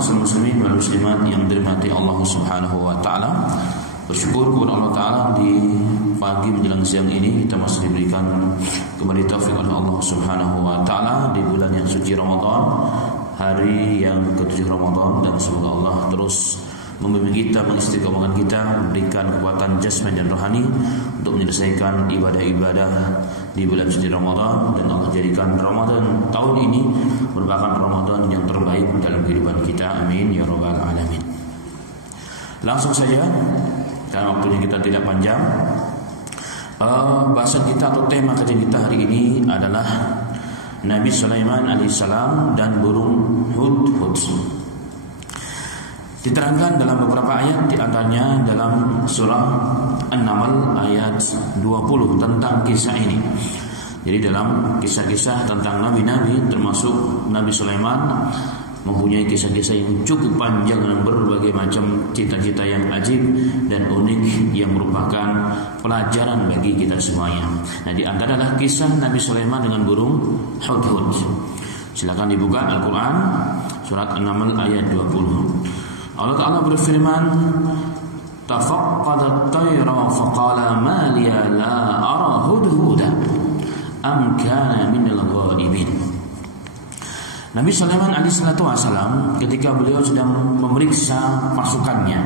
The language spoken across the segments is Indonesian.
ma'asyiral muslimin wal muslimat yang dirahmati Allah Subhanahu wa taala. Bersyukur kepada Allah taala di pagi menjelang siang ini kita masih diberikan kembali taufik oleh Allah Subhanahu wa taala di bulan yang suci Ramadan, hari yang ke-7 Ramadan, dan semoga Allah terus membimbing kita, mengistiqomahkan kita, memberikan kekuatan jasmani dan rohani untuk menyelesaikan ibadah-ibadah di bulan suci Ramadan, dan Allah jadikan Ramadan tahun ini merupakan Ramadan yang terbaik dalam kehidupan kita. Amin ya rabbal alamin. Langsung saja, karena waktunya kita tidak panjang, bahasan kita atau tema kajian kita hari ini adalah Nabi Sulaiman alaihissalam dan burung hudhud. Diterangkan dalam beberapa ayat, di antaranya dalam surah An-Naml ayat 20 tentang kisah ini. Jadi dalam kisah-kisah tentang nabi-nabi, termasuk Nabi Sulaiman, mempunyai kisah-kisah yang cukup panjang dan berbagai macam cita-cita yang ajib dan unik yang merupakan pelajaran bagi kita semuanya. Nah, di antara adalah kisah Nabi Sulaiman dengan burung hudhud. Silakan dibuka Al-Quran surat An-Naml ayat 20. Allah Ta'ala berfirman, tafaqqadat tayra faqala ma liya la ara hudhuda am kana minal ghaibin. Nabi Sulaiman alaihissalam ketika beliau sedang memeriksa pasukannya,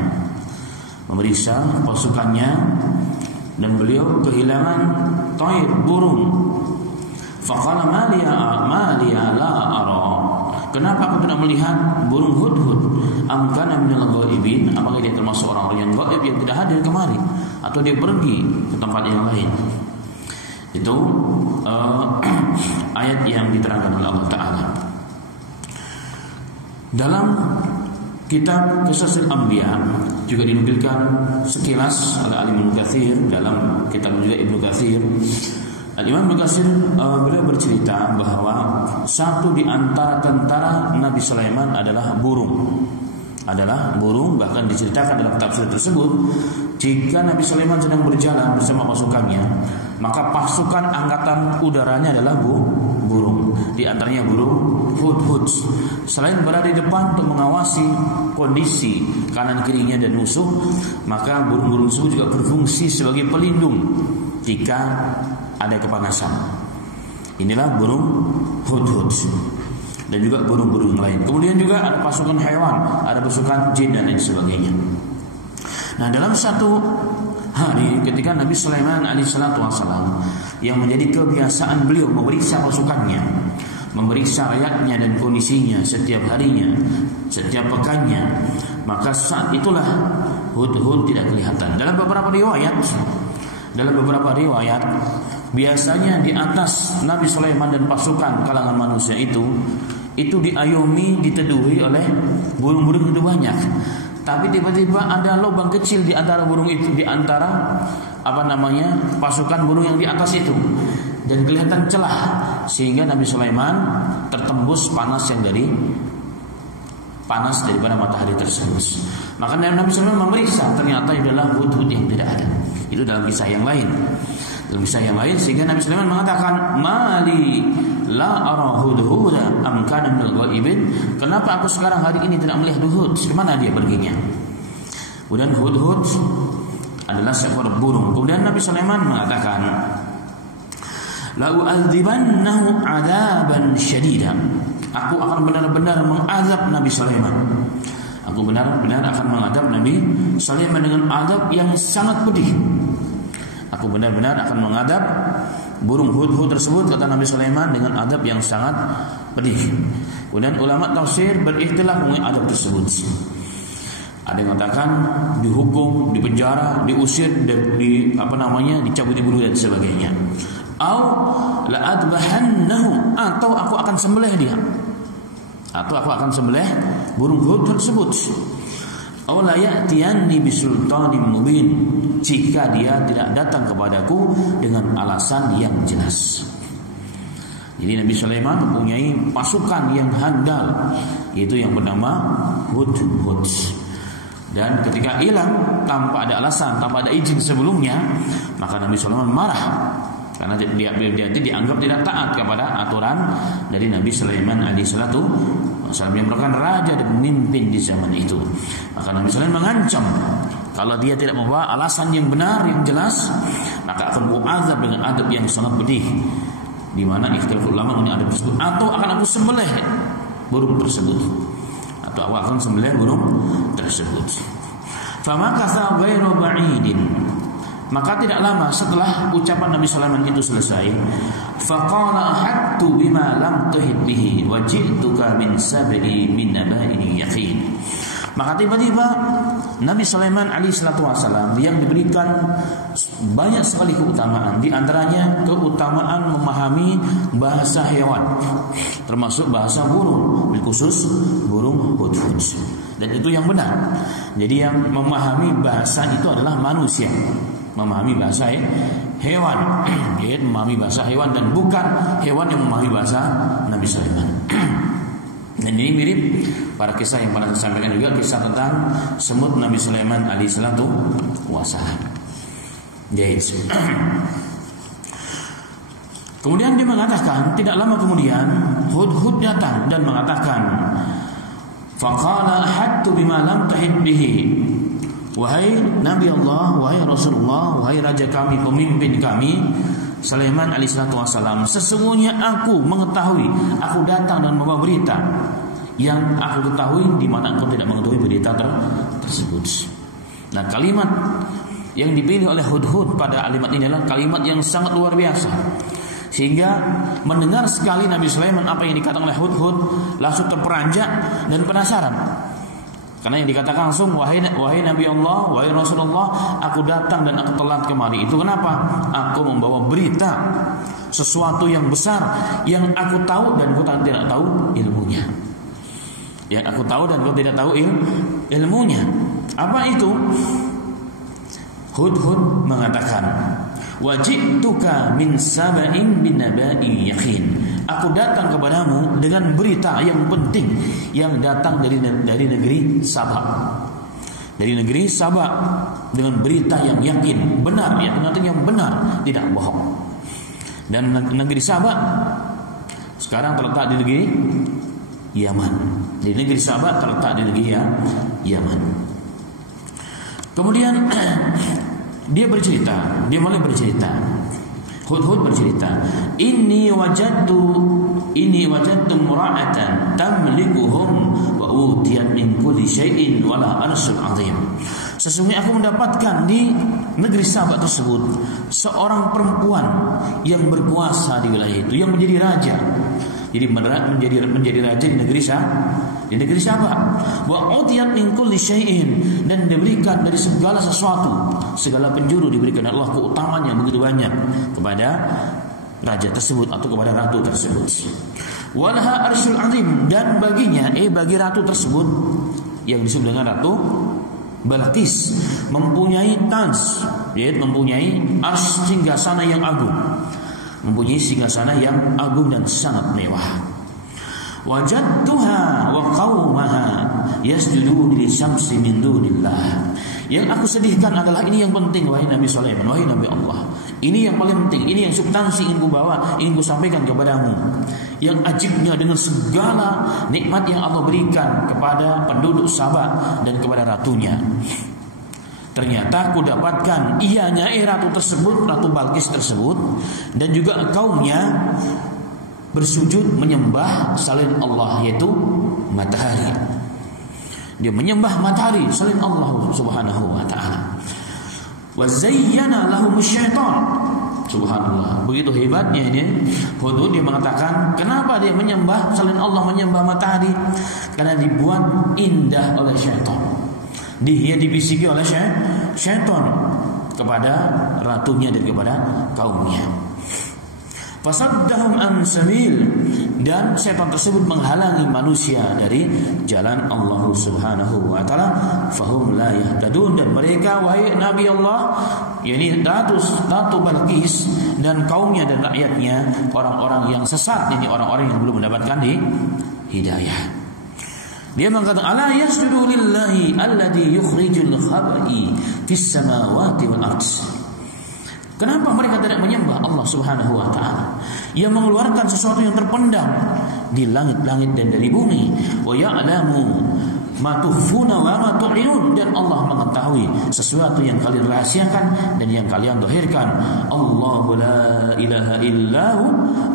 dan beliau kehilangan tayr, burung. Faqala ma liya la ara. Kenapa aku tidak melihat burung hudhud? Am kana minal ghaibin? Apakah dia termasuk orang-orang yang gaib yang tidak hadir kemari, atau dia pergi ke tempat yang lain? Itu ayat yang diterangkan oleh Allah Ta'ala. Dalam kitab Qisasul Anbiya juga dinukilkan sekilas oleh Al-Imam Ibnu Katsir, dalam kitab juga Ibnu Katsir. Al-Imam Ibnu Katsir beliau bercerita bahwa satu di antara tentara Nabi Sulaiman adalah burung. Bahkan diceritakan dalam tafsir tersebut, jika Nabi Sulaiman sedang berjalan bersama pasukannya, maka pasukan angkatan udaranya adalah burung. Di antaranya burung hudhud. Selain berada di depan untuk mengawasi kondisi kanan kirinya dan musuh, maka burung-burung tersebut juga berfungsi sebagai pelindung jika ada kepanasan. Inilah burung hudhud. Dan juga burung-burung lain. Kemudian juga ada pasukan hewan, ada pasukan jin dan lain sebagainya. Nah, dalam satu hari ketika Nabi Sulaiman alaihissalam, yang menjadi kebiasaan beliau memeriksa pasukannya, memeriksa rakyatnya dan kondisinya setiap harinya, setiap pekannya, maka saat itulah hudhud tidak kelihatan. Dalam beberapa riwayat biasanya di atas Nabi Sulaiman dan pasukan kalangan manusia itu diayomi, diteduhi oleh burung-burung itu banyak. Tapi tiba-tiba ada lubang kecil di antara burung itu, di antara pasukan burung yang di atas itu, dan kelihatan celah, sehingga Nabi Sulaiman tertembus panas daripada matahari tersebut. Maka Nabi Sulaiman memeriksa, ternyata adalah hudhud yang tidak ada. Itu dalam kisah yang lain. Sehingga Nabi Sulaiman mengatakan, mali la ara hudhuda am kana minal ghaibin. Kenapa aku sekarang hari ini tidak melihat hudhud? Kemana dia perginya? Kemudian hudhud adalah seekor burung. Kemudian Nabi Sulaiman mengatakan, la u'adzibannahu 'adzaban syadida. Aku akan benar-benar mengazab Nabi Sulaiman. Aku benar-benar akan mengadab Nabi Sulaiman dengan azab yang sangat pedih. Aku benar-benar akan mengadab burung hudhud tersebut, kata Nabi Sulaiman, dengan adab yang sangat pedih. Kemudian ulama tafsir berikhtilaf mengenai adab tersebut. Ada yang mengatakan dihukum, dipenjara, diusir, dicabuti bulu dan sebagainya. La adbahannahu, atau aku akan sembelih dia. Burung hudhud tersebut. Aw la ya'tiyanni bisultanin mubin, jika dia tidak datang kepadaku dengan alasan yang jelas. Jadi Nabi Sulaiman mempunyai pasukan yang handal, yaitu yang bernama hudhud. Dan ketika hilang tanpa ada alasan, tanpa ada izin sebelumnya, maka Nabi Sulaiman marah karena dia dianggap tidak taat kepada aturan dari Nabi Sulaiman alaihissalatu wassalam yang merupakan raja dan pemimpin di zaman itu. Maka Nabi Sulaiman mengancam kalau dia tidak membawa alasan yang benar yang jelas, maka akan kuazab dengan adab yang sangat pedih, di mana ikhtilaf ulama mengenai adab tersebut, atau akan aku sembelih burung tersebut, atau aku akan sembelih burung tersebut. Famakatha ghairu ba'idin, maka tidak lama setelah ucapan Nabi Sulaiman itu selesai, faqala ahattu bima lam tuhit bihi wa ji'tuka min sab'i min naba'in yaqin. Maka tiba-tiba Nabi Sulaiman alaihissalatu wassalam yang diberikan banyak sekali keutamaan, di antaranya keutamaan memahami bahasa hewan, termasuk bahasa burung, khusus burung hudhud. Dan itu yang benar. Jadi yang memahami bahasa itu adalah manusia, memahami bahasa hewan, yaitu memahami bahasa hewan, dan bukan hewan yang memahami bahasa Nabi Sulaiman. Dan ini mirip para kisah yang pernah saya sampaikan juga, kisah tentang semut Nabi Sulaiman alaihissalatu wassalam. Kemudian dia mengatakan, tidak lama kemudian Hudhud datang dan mengatakan, faqala ahattu bima lam tahid bihi. Wahai Nabi Allah, wahai Rasulullah, wahai raja kami, pemimpin kami Sulaiman alaihissalatu wassalam, sesungguhnya aku mengetahui, aku datang dan membawa berita yang aku ketahui di mana engkau tidak mengetahui berita tersebut. Nah, kalimat yang dipilih oleh Hudhud pada kalimat ini adalah kalimat yang sangat luar biasa, sehingga mendengar sekali Nabi Sulaiman apa yang dikatakan oleh Hudhud langsung terperanjat dan penasaran. Karena yang dikatakan langsung, wahai Nabi Allah, wahai Rasulullah, aku datang dan aku telat kemari. Itu kenapa? Aku membawa berita, sesuatu yang besar yang aku tahu dan aku tidak tahu ilmunya. Yang aku tahu dan aku tidak tahu ilmunya. Apa itu? Hudhud mengatakan, wajituka min sab'in bin naba'in yaqin. Aku datang kepadamu dengan berita yang penting yang datang dari negeri Sabah. Dari negeri Sabah dengan berita yang yakin, benar, yang artinya benar, tidak bohong. Dan negeri Sabah sekarang terletak di negeri Yaman. Di negeri Sabah terletak di negeri Yaman. Kemudian dia mulai bercerita. Hudhud bercerita, Inni wajadtu mura'atan tamlikuhum wa utiyat min kulli syai'in wala arsul azim. Sesungguhnya aku mendapatkan di negeri Sabah tersebut seorang perempuan yang berkuasa di wilayah itu, yang menjadi raja. Jadi menjadi raja di negeri Sabah. Wa utiyat min kulli syai'in, dan diberikan dari segala sesuatu, segala penjuru diberikan Allah keutamaan yang begitu banyak kepada raja tersebut atau kepada ratu tersebut. Walaha arsyul azim, dan baginya bagi ratu tersebut yang disebut dengan Ratu Balqis mempunyai tans, yaitu mempunyai arsy singgasana yang agung. Mempunyai singgasana yang agung dan sangat mewah. Wajadtuha wa qaumaha yasjudun lisyamsi min dunillah. Yang aku sedihkan adalah ini yang penting, wahai Nabi Sulaiman, wahai Nabi Allah. Ini yang paling penting, ini yang substansi ingin ku bawa, ingin ku sampaikan kepadamu. Yang ajibnya dengan segala nikmat yang Allah berikan kepada penduduk Sabah dan kepada ratunya. Ternyata aku dapatkan ianya ratu tersebut, Ratu Balqis tersebut, dan juga kaumnya bersujud menyembah selain Allah, yaitu matahari. Dia menyembah matahari selain Allah Subhanahu wa taala. Wa zayyana lahum syaitan. Subhanallah. Begitu hebatnya ini. Hudhud dia mengatakan, kenapa dia menyembah selain Allah, menyembah matahari? Karena dibuat indah oleh syaitan. Dia dibisiki oleh syaitan kepada ratunya dan kepada kaumnya. Fasaddahum an sabil, dan setan tersebut menghalangi manusia dari jalan Allah Subhanahu wa taala. Fahum la yahtadun, dan mereka, wahai Nabi Allah, yakni Ratu Balqis dan kaumnya dan rakyatnya, orang-orang yang sesat, ini orang-orang yang belum mendapatkan hidayah. Dia mengatakan, ala yasjudu lillahi alladhi yukhrijul khaba'i fis samawati wal ardh. Kenapa mereka tidak menyembah Allah Subhanahu wa taala yang mengeluarkan sesuatu yang terpendam di langit-langit dan dari bumi? Wa ya'lamu ma tukhfuna wa ma tu'linun, dan Allah mengetahui sesuatu yang kalian rahasiakan dan yang kalian zahirkan. Allahu la ilaha illahu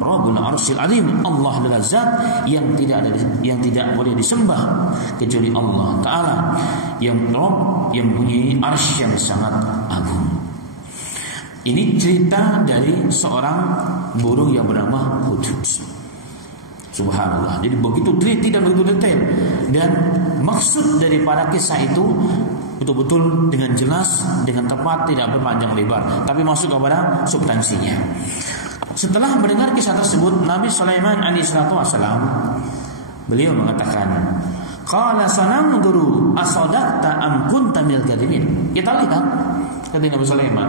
rabbul arsyil azim. Allah adalah zat yang tidak boleh disembah kecuali Allah taala, yang Rabb, yang punya arsy yang sangat agung. Ini cerita dari seorang burung yang bernama Hudhud. Subhanallah. Jadi begitu teliti dan begitu detail, dan maksud daripada kisah itu betul-betul dengan jelas, dengan tepat, tidak berpanjang lebar, tapi masuk kepada substansinya. Setelah mendengar kisah tersebut, Nabi Sulaiman alaihissalam beliau mengatakan, qala sananzuru asadaqta am kunta minal kadhibin. Kita lihat, kata Nabi Sulaiman,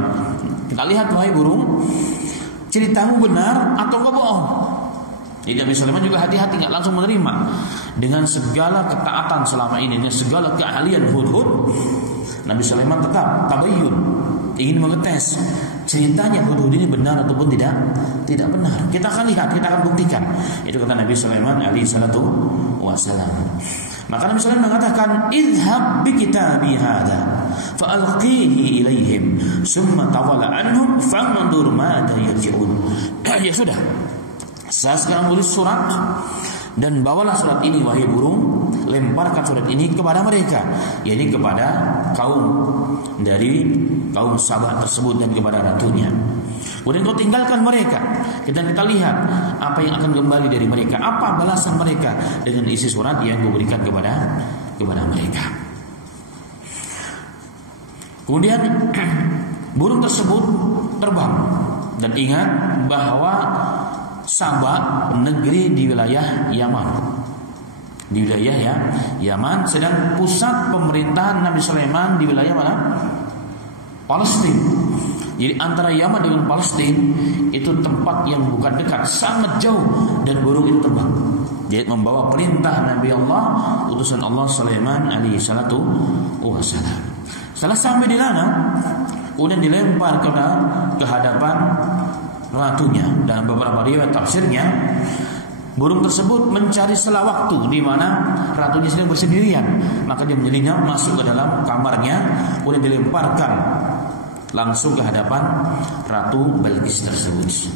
kita lihat wahai burung, ceritamu benar atau enggak bohong. Jadi Nabi Sulaiman juga hati-hati, enggak langsung menerima dengan segala ketaatan selama ini, dengan segala keahlian Hudhud. Nabi Sulaiman tetap tabayyun, ingin mengetes ceritanya Hudhud ini benar ataupun tidak benar. Kita akan lihat, kita akan buktikan. Itu kata Nabi Sulaiman alaihissalatu wassalam. Maka Nabi Sulaiman mengatakan, idhab bi kitabi hadha fa'alqihi ilaihim summa tawalla anhum fanzur madza yarji'un. Ya sudah, saya sekarang tulis surat, dan bawalah surat ini wahai burung, lemparkan surat ini kepada mereka, yakni kepada kaum Sabah tersebut dan kepada ratunya. Kemudian kau tinggalkan mereka, dan kita lihat apa yang akan kembali dari mereka, apa balasan mereka dengan isi surat yang kau berikan kepada mereka. Kemudian burung tersebut terbang, dan ingat bahwa Sabah negeri di wilayah Yaman, di wilayah Yaman, sedang pusat pemerintahan Nabi Sulaiman di wilayah mana? Palestina. Jadi antara Yaman dengan Palestina itu tempat yang bukan dekat, sangat jauh, dan burung itu terbang. Dia membawa perintah Nabi Allah, utusan Allah Sulaiman alaihi salatu wassalam. Setelah sampai di sana, kemudian dilempar ke hadapan ratunya. Dalam beberapa riwayat tafsirnya, burung tersebut mencari sela waktu di mana ratunya sedang bersendirian, maka dia menyelinap masuk ke dalam kamarnya, kemudian dilemparkan langsung ke hadapan Ratu Balqis tersebut.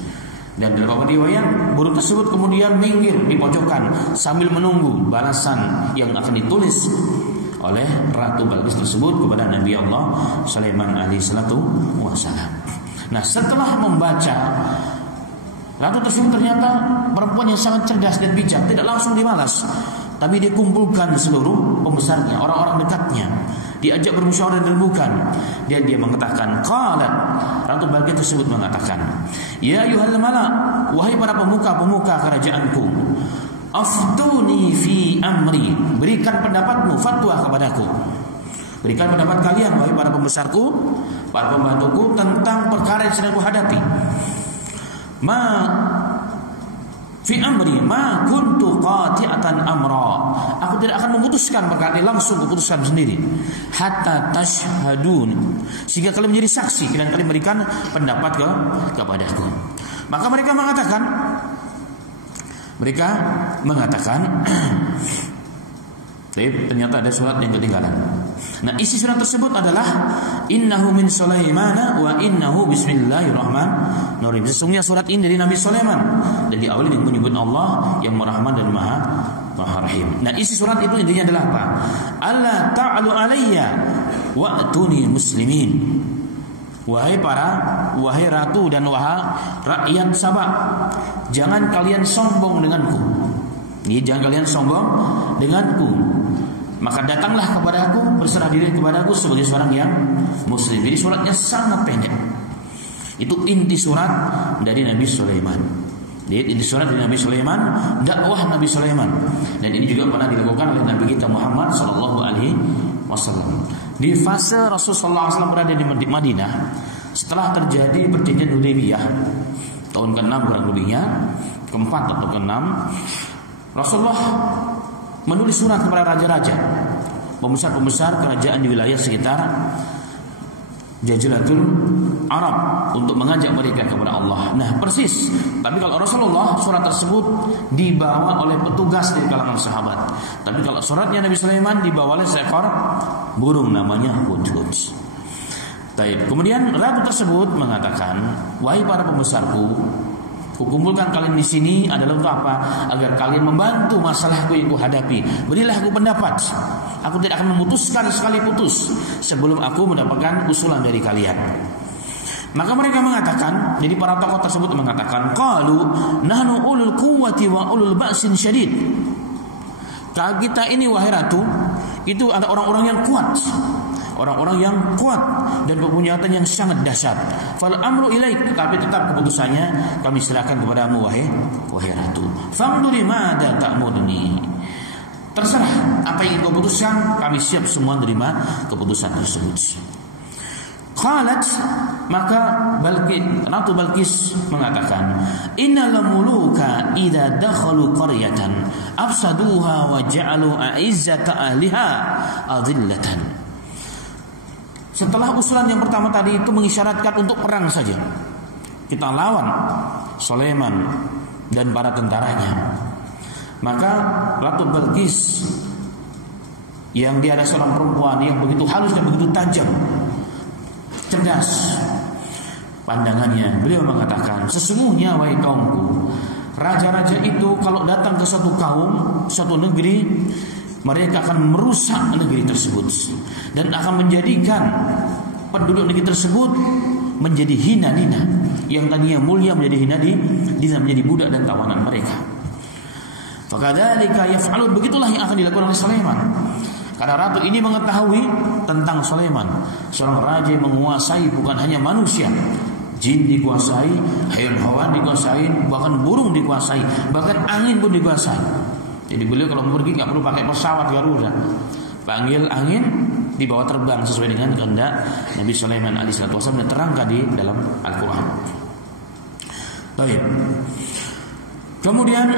Dan dalam beberapa riwayat, burung tersebut kemudian minggir di pojokan sambil menunggu balasan yang akan ditulis oleh Ratu Balqis tersebut kepada Nabi Allah Sulaiman alaihi salatu wassalam. Nah, setelah membaca, ratu tersebut ternyata perempuan yang sangat cerdas dan bijak, tidak langsung dibalas, tapi dia kumpulkan seluruh pembesarnya, orang-orang dekatnya, diajak bermusyawarah dan bukan. Dan dia mengatakan, qalat, Ratu Balqis tersebut mengatakan, ya ayyuhal mala, wahai para pemuka-pemuka kerajaanku, aftuni fi amri, berikan pendapatmu, fatwa kepadaku. Berikan pendapat kalian wahai para pembesarku, para pembantuku, tentang perkara yang sedang kuhadapi. Ma fi amri ma kuntu qati'atan amra. Aku tidak akan memutuskan perkara ini, langsung keputusan sendiri. Hatta tashhadun, sehingga kalian menjadi saksi dan kalian berikan pendapat kepadaku. Maka mereka mengatakan ternyata ada surat yang ketinggalan. Nah, isi surat tersebut adalah innahu min Sulaiman wa innahu bismillahirrahmanirrahim. Sesungguhnya surat ini dari Nabi Sulaiman dan diawali dengan menyebut Allah yang Maha dan Maha Rahim. Nah, isi surat itu intinya adalah apa? Alla ta'alu alayya wa'tuni muslimin. Wahai ratu dan wahai rakyat Sabah, jangan kalian sombong denganku. Jangan kalian sombong denganku. Maka datanglah kepadaku, berserah diri kepadaku sebagai seorang yang muslim. Jadi suratnya sangat pendek. Itu inti surat dari Nabi Sulaiman. Jadi inti surat dari Nabi Sulaiman, dakwah Nabi Sulaiman. Dan ini juga pernah dilakukan oleh Nabi kita Muhammad sallallahu alaihi wasallam. Di fase Rasulullah SAW berada di Madinah, setelah terjadi perjanjian Hudaybiyah tahun ke-6 kurang lebihnya, ke-4 atau ke-6, Rasulullah menulis surat kepada raja-raja, pembesar-pembesar kerajaan di wilayah sekitar Jaziratul Arab untuk mengajak mereka kepada Allah. Nah, persis. Tapi kalau Rasulullah, surat tersebut dibawa oleh petugas dari kalangan sahabat. Tapi kalau suratnya Nabi Sulaiman dibawa oleh seekor burung namanya hudhud. Baik. Kemudian ratu tersebut mengatakan, "Wahai para pembesarku, kukumpulkan kalian di sini adalah untuk apa? Agar kalian membantu masalahku yang kuhadapi. Berilah aku pendapat. Aku tidak akan memutuskan sekali putus sebelum aku mendapatkan usulan dari kalian." Maka mereka mengatakan, jadi para tokoh tersebut mengatakan, "Qalu nahnu ulul quwwati wa ulul ba'sin syadid." Kita ini wahai ratu, itu ada orang-orang yang kuat. Orang-orang yang kuat dan perbunyatan yang sangat dahsyat. Fal amru ilaik, tapi tetap keputusannya kami serahkan kepadamu wahai ratu. Fangduri madza ta'murni. Terserah apa yang kau putuskan, kami siap semua menerima keputusan tersebut. Qalat, maka Ratu Balqis mengatakan, "Innal muluka idza dakhalu qaryatan afsaduha wa ja'alu a'izzata ahliha adillatan." Setelah usulan yang pertama tadi itu mengisyaratkan untuk perang saja, kita lawan Sulaiman dan para tentaranya. Maka Ratu Balqis yang dia adalah seorang perempuan yang begitu halus dan begitu tajam, cerdas pandangannya, beliau mengatakan, "Sesungguhnya wahai kaumku, raja-raja itu kalau datang ke suatu kaum, suatu negeri, mereka akan merusak negeri tersebut dan akan menjadikan penduduk negeri tersebut menjadi hina-hina. Yang tadinya mulia menjadi hina, menjadi budak dan tawanan mereka. Fakadzalika yaf'alun, begitulah yang akan dilakukan oleh Sulaiman." Karena ratu ini mengetahui tentang Sulaiman, seorang raja yang menguasai bukan hanya manusia, jin dikuasai, hewan-hewan dikuasai, bahkan burung dikuasai, bahkan angin pun dikuasai. Jadi beliau kalau pergi nggak perlu pakai pesawat Garuda, panggil angin dibawa terbang sesuai dengan kehendak Nabi Sulaiman alaihissalam yang terangkan di dalam Al-Quran. Baik. Kemudian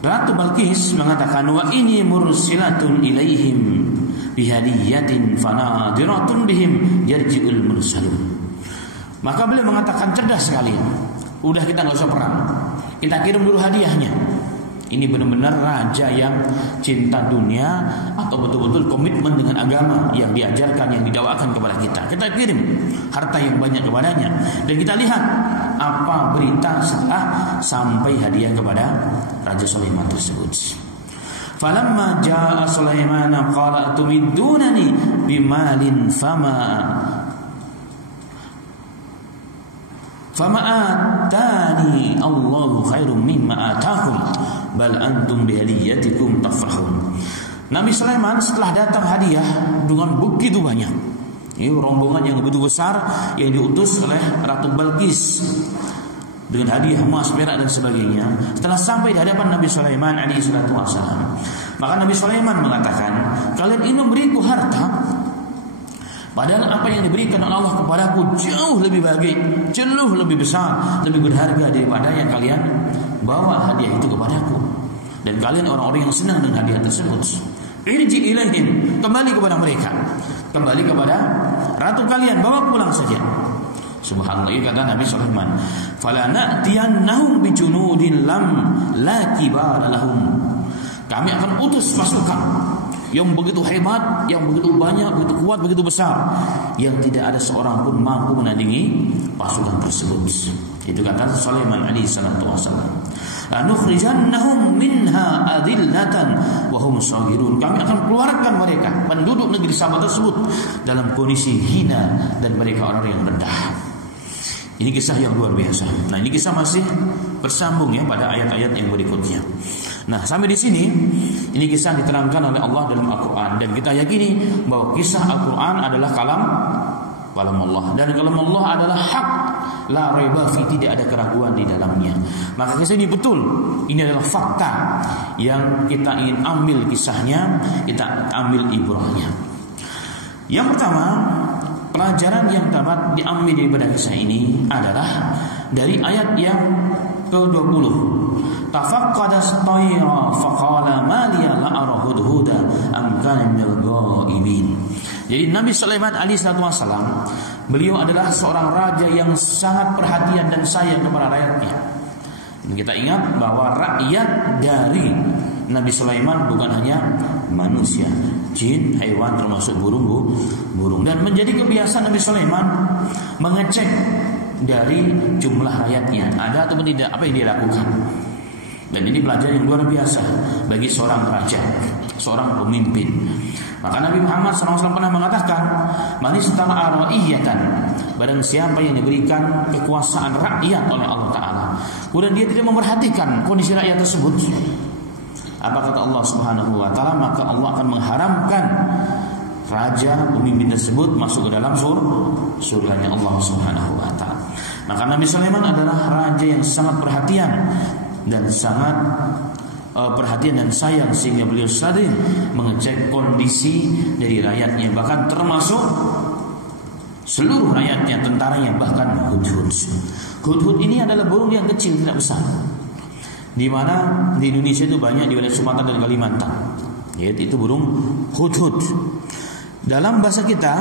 Ratu Balqis mengatakan, "Wa ini mursilatun ilaihim bihadiyatin fanadiratun bihim yarji'ul mursalun." Maka beliau mengatakan, cerdas sekali. Udah, kita nggak usah perang, kita kirim dulu hadiahnya. Ini benar-benar raja yang cinta dunia atau betul-betul komitmen dengan agama yang diajarkan, yang didakwakan kepada kita. Kita kirim harta yang banyak kepadanya dan kita lihat apa berita setelah sampai hadiah kepada Raja Sulaiman tersebut. Falamma jaa Sulaiman qala tumidunani bimalin fama atani Allahu khairum mimma atakum bal antum bihadiyatikum tafrahun. Nabi Sulaiman setelah datang hadiah dengan begitu banyak, ini rombongan yang begitu besar yang diutus oleh Ratu Balqis dengan hadiah emas, perak dan sebagainya. Setelah sampai di hadapan Nabi Sulaiman alaihissalam, maka Nabi Sulaiman mengatakan, "Kalian ini memberiku harta, padahal apa yang diberikan oleh Allah kepadaku jauh lebih baik, jauh lebih besar, lebih berharga daripada yang kalian bawa hadiah itu kepadaku. Dan kalian orang-orang yang senang dengan hadiah tersebut. Irji ilaihim, kembali kepada mereka, kembali kepada ratu kalian, bawa pulang saja." Subhanallah, kata Nabi Sulaiman, "Fala na'tiyannahum bijunudin lam la kibara lahum." Kami akan utus pasukan yang begitu hebat, yang begitu banyak, begitu kuat, begitu besar, yang tidak ada seorang pun mampu menandingi pasukan tersebut. Itu kata Sulaiman alaihissalatu wassalam. "Anukhrijannahum minha adillatan wa hum saghirun." Kami akan keluarkan mereka, penduduk negeri Saba tersebut, dalam kondisi hina dan mereka orang yang rendah. Ini kisah yang luar biasa. Nah, ini kisah masih bersambung ya pada ayat-ayat yang berikutnya. Nah, sampai di sini ini kisah diterangkan oleh Allah dalam Al-Quran, dan kita yakini bahwa kisah Al-Quran adalah kalam Allah, dan kalam Allah adalah hak, la raiba fi, tidak ada keraguan di dalamnya. Maka kisah ini betul, ini adalah fakta yang kita ingin ambil kisahnya, kita ambil ibrahnya. Yang pertama, pelajaran yang dapat diambil daripada kisah ini adalah dari ayat yang ke-20. Tafaqqada at-tayra faqala ma liya la ara hudhuda am kana minal Jadi Nabi Sulaiman alaihissalam, beliau adalah seorang raja yang sangat perhatian dan sayang kepada rakyatnya. Dan kita ingat bahwa rakyat dari Nabi Sulaiman bukan hanya manusia, jin, hewan, termasuk burung. Dan menjadi kebiasaan Nabi Sulaiman mengecek dari jumlah rakyatnya, ada atau tidak, apa yang dia lakukan. Dan ini pelajaran yang luar biasa bagi seorang raja, seorang pemimpin. Maka Nabi Muhammad SAW pernah mengatakan, "Man istama'a ra'iyatan," barang siapa yang diberikan kekuasaan rakyat oleh Allah Ta'ala, kemudian dia tidak memperhatikan kondisi rakyat tersebut, apa kata Allah Subhanahu Wa Ta'ala, maka Allah akan mengharamkan raja pemimpin tersebut masuk ke dalam surganya Allah Subhanahu Wa Ta'ala. Maka Nabi Sulaiman adalah raja yang sangat perhatian dan sangat perhatian dan sayang, sehingga beliau sering mengecek kondisi dari rakyatnya, bahkan termasuk seluruh rakyatnya, tentaranya, bahkan hudhud. Hudhud ini adalah burung yang kecil, tidak besar, di mana di Indonesia itu banyak, di wilayah Sumatera dan Kalimantan, yaitu itu burung hudhud. Dalam bahasa kita,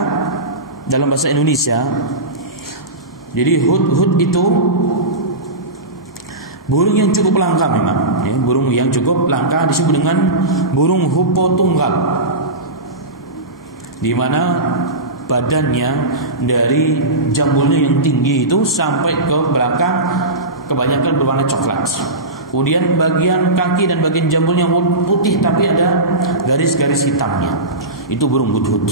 dalam bahasa Indonesia, jadi hudhud itu burung yang cukup langka memang, ya, burung yang cukup langka, disebut dengan burung hupo tunggal, di mana badannya dari jambulnya yang tinggi itu sampai ke belakang kebanyakan berwarna coklat. Kemudian bagian kaki dan bagian jambulnya putih tapi ada garis-garis hitamnya. Itu burung hudhud.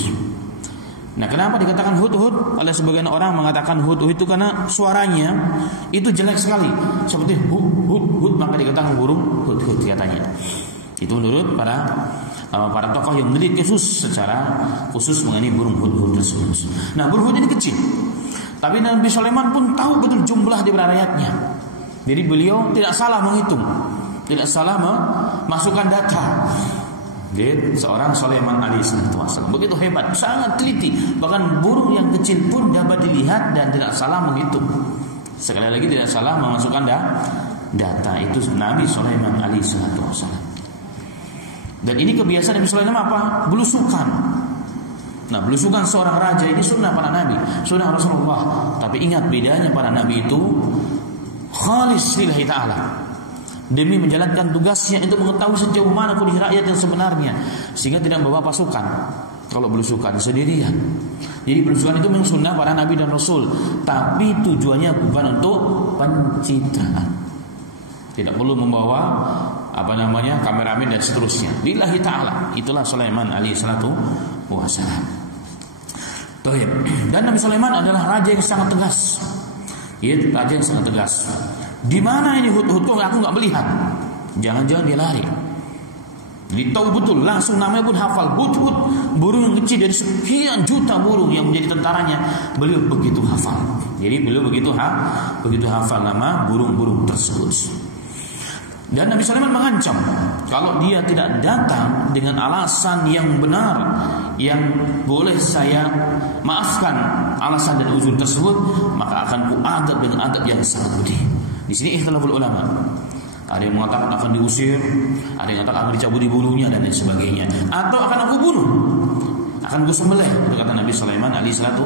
Nah, kenapa dikatakan hudhud? Oleh sebagian orang mengatakan hudhud itu karena suaranya itu jelek sekali, seperti hud, maka dikatakan burung hudhud katanya. Itu menurut para tokoh yang meneliti secara khusus mengenai burung hudhud tersebut. Nah, burung hudhud ini kecil, tapi Nabi Sulaiman pun tahu betul jumlah di rakyatnya. Jadi beliau tidak salah menghitung, tidak salah memasukkan data. Jadi seorang Sulaiman alaihissalam begitu hebat, sangat teliti. Bahkan burung yang kecil pun dapat dilihat dan tidak salah menghitung. Sekali lagi tidak salah memasukkan data. Itu Nabi Sulaiman alaihissalam. Dan ini kebiasaan Nabi Sulaiman apa? Belusukan. Nah, belusukan seorang raja ini sunnah para nabi, sunnah Rasulullah. Tapi ingat bedanya para nabi itu khalis lillahi ta'ala, demi menjalankan tugasnya untuk mengetahui sejauh mana kondisi rakyat yang sebenarnya, sehingga tidak membawa pasukan. Kalau belusukan sendirian, jadi belusukan itu memang sunnah para nabi dan rasul, tapi tujuannya bukan untuk pencitraan. Tidak perlu membawa kameramen dan seterusnya. Lillahi ta'ala. Itulah Sulaiman alaihissalatu wassalam. Dan Nabi Sulaiman adalah raja yang sangat tegas. Itu raja yang sangat tegas. Di mana ini hudhud? Kok aku nggak melihat? Jangan-jangan dia lari. Jadi tahu betul, langsung namanya pun hafal. Hudhud, burung yang kecil dari sekian juta burung yang menjadi tentaranya, beliau begitu hafal. Jadi beliau begitu hafal nama burung-burung tersebut. Dan Nabi Sulaiman mengancam, kalau dia tidak datang dengan alasan yang benar, yang boleh saya maafkan alasan dan uzur tersebut, maka akan kuadab dengan adab yang sangat pedih. Di sini ikhtilaful ulama. Ada yang mengatakan akan diusir, ada yang mengatakan akan dicabut di bulunya dan lain sebagainya, atau akan aku bunuh, akan aku sembelih. Itu kata Nabi Sulaiman alaihissalatu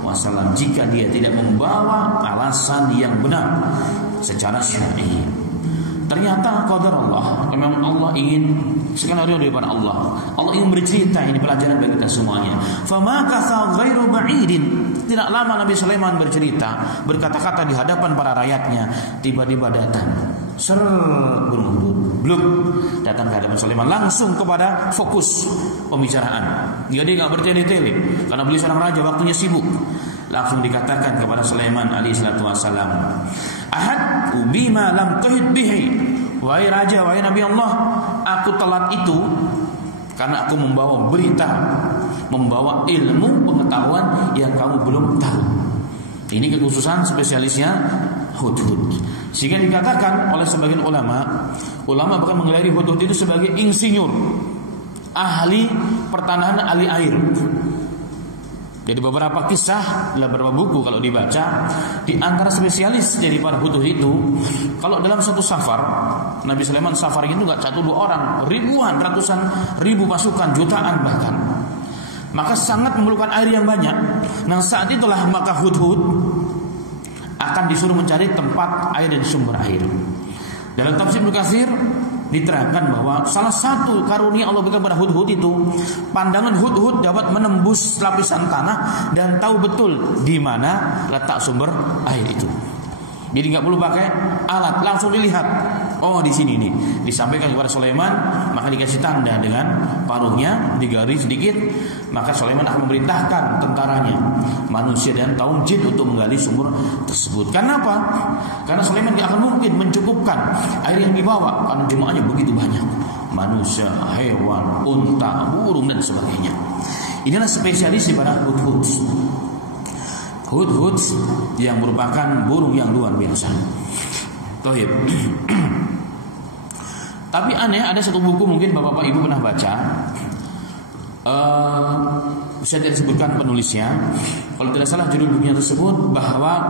wassalam, jika dia tidak membawa alasan yang benar secara syar'i. Ternyata qadar Allah, memang Allah ingin skenario daripada Allah. Allah ingin bercerita, ini pelajaran bagi kita semuanya. Famakatha ghairu ba'idin. Tidak lama Nabi Sulaiman bercerita, berkata-kata di hadapan para rakyatnya, tiba-tiba datang burung hudhud, bluk, datang ke hadapan Sulaiman, langsung kepada fokus pembicaraan. Dia enggak bertele-tele karena beliau seorang raja, waktunya sibuk. Langsung dikatakan kepada Sulaiman alaihissalatu wassalam, ahad bima lam tuhid bihi. Wahai raja, wahai Nabi Allah, aku telat itu karena aku membawa berita, membawa ilmu pengetahuan yang kamu belum tahu. Ini kekhususan spesialisnya hudhud. Sehingga dikatakan oleh sebagian ulama bahkan menggelari hudhud itu sebagai insinyur, ahli pertanahan, ahli air. Jadi beberapa kisah dalam beberapa buku kalau dibaca, di antara spesialis jadi para hudhud itu, kalau dalam satu safar, Nabi Sulaiman safar itu nggak 1-2 orang, ribuan, ratusan ribu pasukan, jutaan bahkan. maka sangat memerlukan air yang banyak. Nah saat itulah maka Hudhud akan disuruh mencari tempat air dan sumber air. Dalam tafsir Ibnu Katsir diterangkan bahwa salah satu karunia Allah berikan pada Hudhud itu, pandangan Hudhud dapat menembus lapisan tanah dan tahu betul di mana letak sumber air itu. Jadi nggak perlu pakai alat, langsung dilihat. Oh di sini nih. Disampaikan kepada Sulaiman, maka dikasih tanda dengan paruhnya, digaris sedikit, maka Sulaiman akan memerintahkan tentaranya, manusia dan kaum jin untuk menggali sumur tersebut. Karena apa? Karena Sulaiman tidak akan mungkin mencukupkan air yang dibawa, karena jemaahnya begitu banyak, manusia, hewan, unta, burung dan sebagainya. Inilah spesialis pada Hudhud. Hudhud yang merupakan burung yang luar biasa. Tohib. Tapi aneh, ada satu buku mungkin bapak-bapak ibu pernah baca. Saya tidak sebutkan penulisnya. Kalau tidak salah judul bukunya tersebut bahwa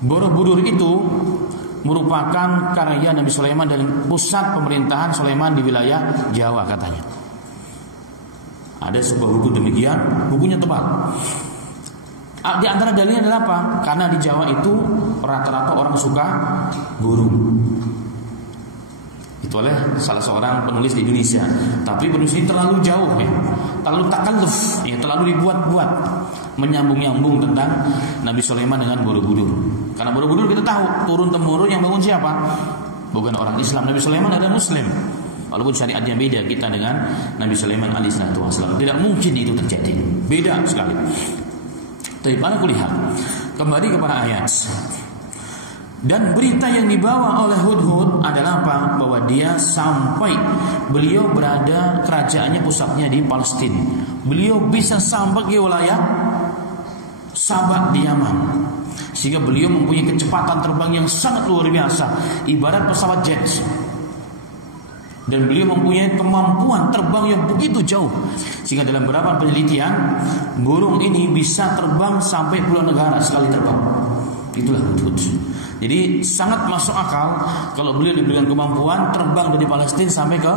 Borobudur itu merupakan karya Nabi Sulaiman dan pusat pemerintahan Sulaiman di wilayah Jawa katanya. Ada sebuah buku demikian, bukunya tebal. Di antara dalilnya adalah apa? Karena di Jawa itu rata-rata orang suka burung. Itu oleh salah seorang penulis di Indonesia. Tapi penulis ini terlalu jauh ya, terlalu takalluf ya, terlalu dibuat-buat, menyambung-nyambung tentang Nabi Sulaiman dengan Borobudur. Karena Borobudur kita tahu turun temurun yang bangun siapa? Bukan orang Islam. Nabi Sulaiman adalah Muslim. Walaupun syariatnya beda kita dengan Nabi Sulaiman alaihissalam. Tidak mungkin itu terjadi. Beda sekali. Tapi pada kulihat kembali kepada ayat. Dan berita yang dibawa oleh Hudhud adalah apa? Bahwa dia sampai, beliau berada, kerajaannya pusatnya di Palestina. Beliau bisa sampai ke wilayah Sabah di Yaman, sehingga beliau mempunyai kecepatan terbang yang sangat luar biasa, ibarat pesawat jet. Dan beliau mempunyai kemampuan terbang yang begitu jauh, sehingga dalam beberapa penelitian burung ini bisa terbang sampai puluhan negara sekali terbang. Itulah Hudhud. Jadi sangat masuk akal kalau beliau diberikan kemampuan terbang dari Palestina sampai ke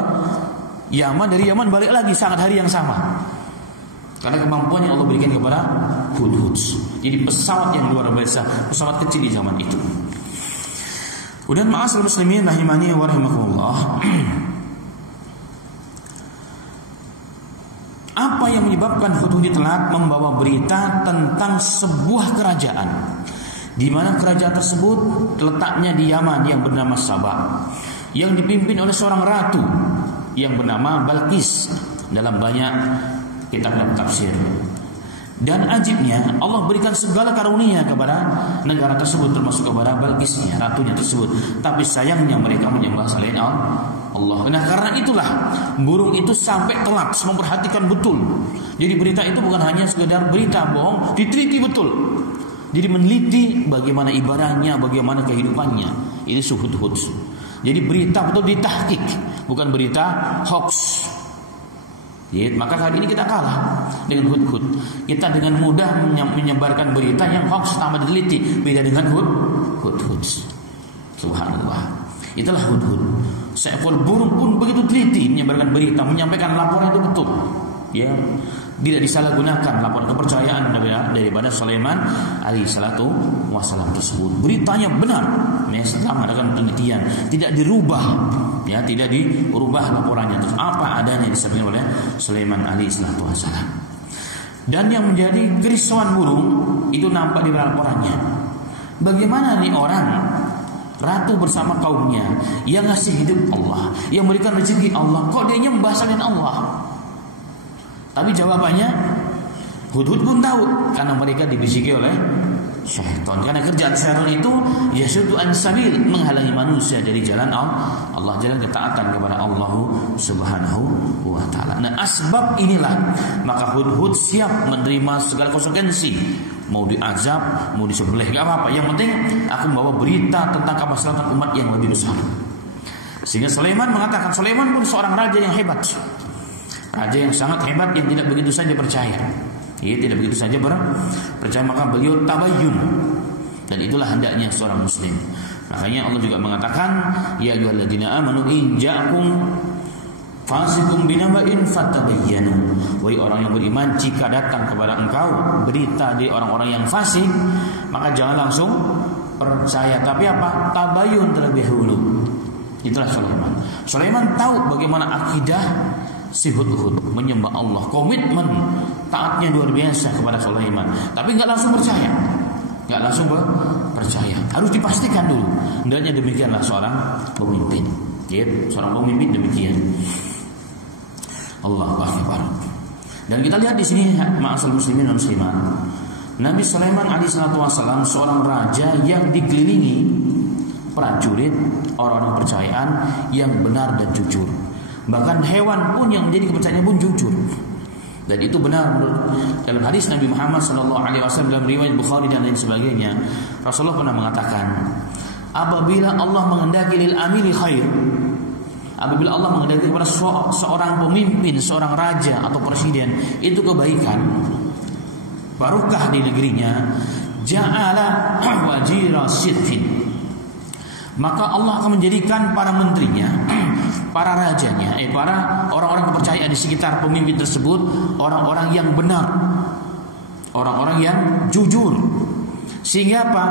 Yaman, dari Yaman balik lagi sangat hari yang sama. Karena kemampuan yang Allah berikan kepada Hudhud. Jadi pesawat yang luar biasa, pesawat kecil di zaman itu. Kemudian ma'asyiral muslimin rahimani wa rahimakumullah. Apa yang menyebabkan Hudhud telat membawa berita tentang sebuah kerajaan, di mana kerajaan tersebut letaknya di Yaman yang bernama Sabah, yang dipimpin oleh seorang ratu yang bernama Balqis dalam banyak kitab tafsir. Dan ajibnya Allah berikan segala karunia kepada negara tersebut, termasuk kepada Balqisnya, ratunya tersebut. Tapi sayangnya mereka menyembah selain Allah. Nah karena itulah burung itu sampai telat memperhatikan betul. Jadi berita itu bukan hanya sekedar berita bohong, diteliti betul. Jadi meneliti bagaimana ibadahnya, bagaimana kehidupannya. Ini Hudhud. Jadi berita betul ditahqiq, bukan berita hoax. Ya, maka hari ini kita kalah dengan Hudhud. Kita dengan mudah menyebarkan berita yang hoax tanpa diteliti. Beda dengan Hudhud. Subhanallah. Itulah Hudhud. Seekor burung pun begitu teliti menyebarkan berita, menyampaikan laporan itu betul. Ya, tidak disalahgunakan laporan kepercayaan daripada Sulaiman alaihissalatu wassalam tersebut. Beritanya benar, ya, selama dengan penelitian, tidak dirubah, ya, tidak dirubah laporannya. Terus apa adanya disampaikan oleh Sulaiman alaihissalatu wassalam. Dan yang menjadi kerisauan burung itu nampak di laporannya. Bagaimana nih orang ratu bersama kaumnya yang ngasih hidup Allah, yang memberikan rezeki Allah, kok dia nyembah selain Allah? Tapi jawabannya Hudhud pun tahu, karena mereka dibisiki oleh syaitan. Karena kerjaan syaitan itu yasuddu an sabil, menghalangi manusia dari jalan Allah, jalan ketaatan kepada Allah Subhanahu wa taala. Nah, asbab inilah maka Hudhud siap menerima segala konsekuensi. Mau diazab, mau disembelih, gak apa-apa. Yang penting aku membawa berita tentang kemaslahatan umat yang lebih besar. Sehingga Sulaiman mengatakan, Sulaiman pun seorang raja yang hebat, raja yang sangat hebat, yang tidak begitu saja percaya. Ia tidak begitu saja percaya, maka beliau tabayyun. Dan itulah hendaknya seorang muslim. Makanya Allah juga mengatakan, ya ayyuhalladzina amanu in ja'akum fasikum binaba'in fatabayyanu. Wahai orang yang beriman, jika datang kepada engkau berita dari orang-orang yang fasik, maka jangan langsung percaya, tapi apa? Tabayun terlebih dahulu. Itulah Sulaiman. Sulaiman tahu bagaimana akidah si Hudhud, menyembah Allah, komitmen taatnya luar biasa kepada Sulaiman. Tapi nggak langsung percaya, harus dipastikan dulu. Hendaknya demikianlah seorang pemimpin. Seorang pemimpin demikian. Allahu Akbar. Dan kita lihat di sini, ma'asal muslimin dan muslimat, Nabi Sulaiman alaihissalam seorang raja yang dikelilingi prajurit, orang-orang kepercayaan yang benar dan jujur. Bahkan hewan pun yang menjadi kepercayaan pun jujur. Dan itu benar dalam hadis Nabi Muhammad SAW dalam riwayat Bukhari dan lain sebagainya. Rasulullah pernah mengatakan, apabila Allah menghendaki lil amiri khair, apabila Allah menghendaki kepada seorang pemimpin, seorang raja atau presiden itu kebaikan, barokah di negerinya, ja'ala wajira sidqin, maka Allah akan menjadikan para menterinya, para rajanya, para orang-orang kepercayaan di sekitar pemimpin tersebut orang-orang yang benar, orang-orang yang jujur. Sehingga apa?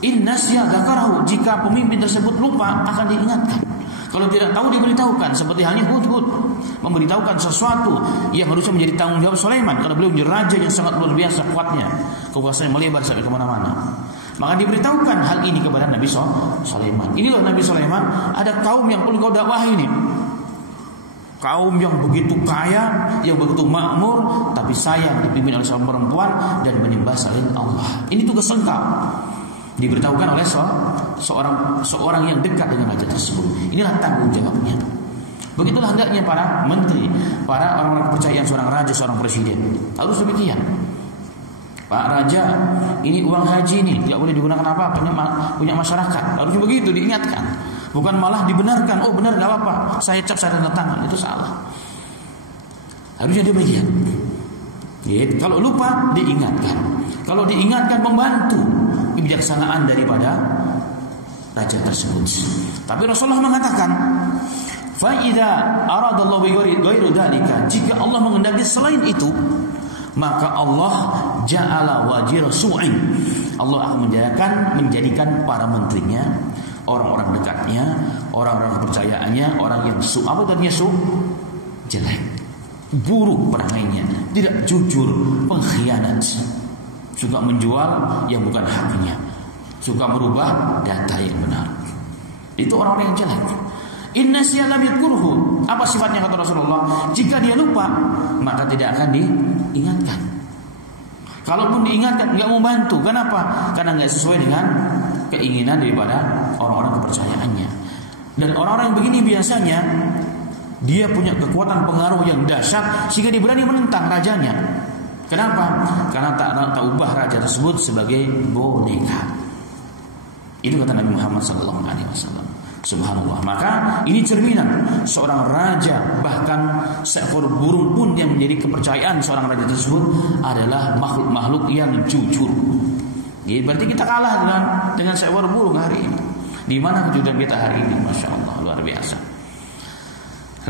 Innasya dzakarahu, jika pemimpin tersebut lupa akan diingatkan. Kalau tidak tahu diberitahukan, seperti halnya Hudhud memberitahukan sesuatu yang harusnya menjadi tanggung jawab Sulaiman, karena beliau menjadi raja yang sangat luar biasa kuatnya, kekuasaannya melebar sampai kemana-mana. Maka diberitahukan hal ini kepada Nabi Sulaiman. Ini loh Nabi Sulaiman, ada kaum yang perlu kau dakwahi ini. Kaum yang begitu kaya, yang begitu makmur, tapi sayang dipimpin oleh seorang perempuan dan menyembah selain Allah. Ini tugas engkau. Diberitahukan oleh seorang yang dekat dengan raja tersebut. Inilah tanggung jawabnya. Begitulah hendaknya para menteri, para orang-orang kepercayaan seorang raja, seorang presiden. Harus demikian. Pak Raja, ini uang haji ini tidak boleh digunakan apa-apa, punya masyarakat. Harusnya begitu diingatkan. Bukan malah dibenarkan. Oh benar, nggak apa-apa, saya cap, saya tanda tangan. Itu salah. Harusnya demikian. Kalau lupa diingatkan. Kalau diingatkan membantu kebijaksanaan daripada raja tersebut. Tapi Rasulullah mengatakan, fa idza aradallahu bi ghairi dzalika, jika Allah menghendaki selain itu, maka Allah ja'ala wajira su'in, Allah akan menjadikan para menterinya, orang-orang dekatnya, orang-orang kepercayaannya, orang yang apa tadinya jelek, buruk perangainya, tidak jujur, pengkhianat, suka menjual yang bukan haknya, suka merubah data yang benar. Itu orang-orang yang jelek. Inna siyalam yadhkuruhu. Apa sifatnya kata Rasulullah? Jika dia lupa, maka tidak akan diingatkan. Kalaupun diingatkan, enggak mau bantu. Kenapa? Karena enggak sesuai dengan keinginan daripada orang-orang kepercayaannya. Dan orang-orang yang begini biasanya dia punya kekuatan pengaruh yang dahsyat sehingga dia berani menentang rajanya. Kenapa? Karena tak ubah raja tersebut sebagai boneka. Itu kata Nabi Muhammad SAW. Subhanallah. Maka ini cerminan seorang raja, bahkan seekor burung pun yang menjadi kepercayaan seorang raja tersebut adalah makhluk-makhluk yang jujur. Jadi berarti kita kalah dengan seekor burung hari ini. Di mana kejujuran kita hari ini? Masya Allah, luar biasa.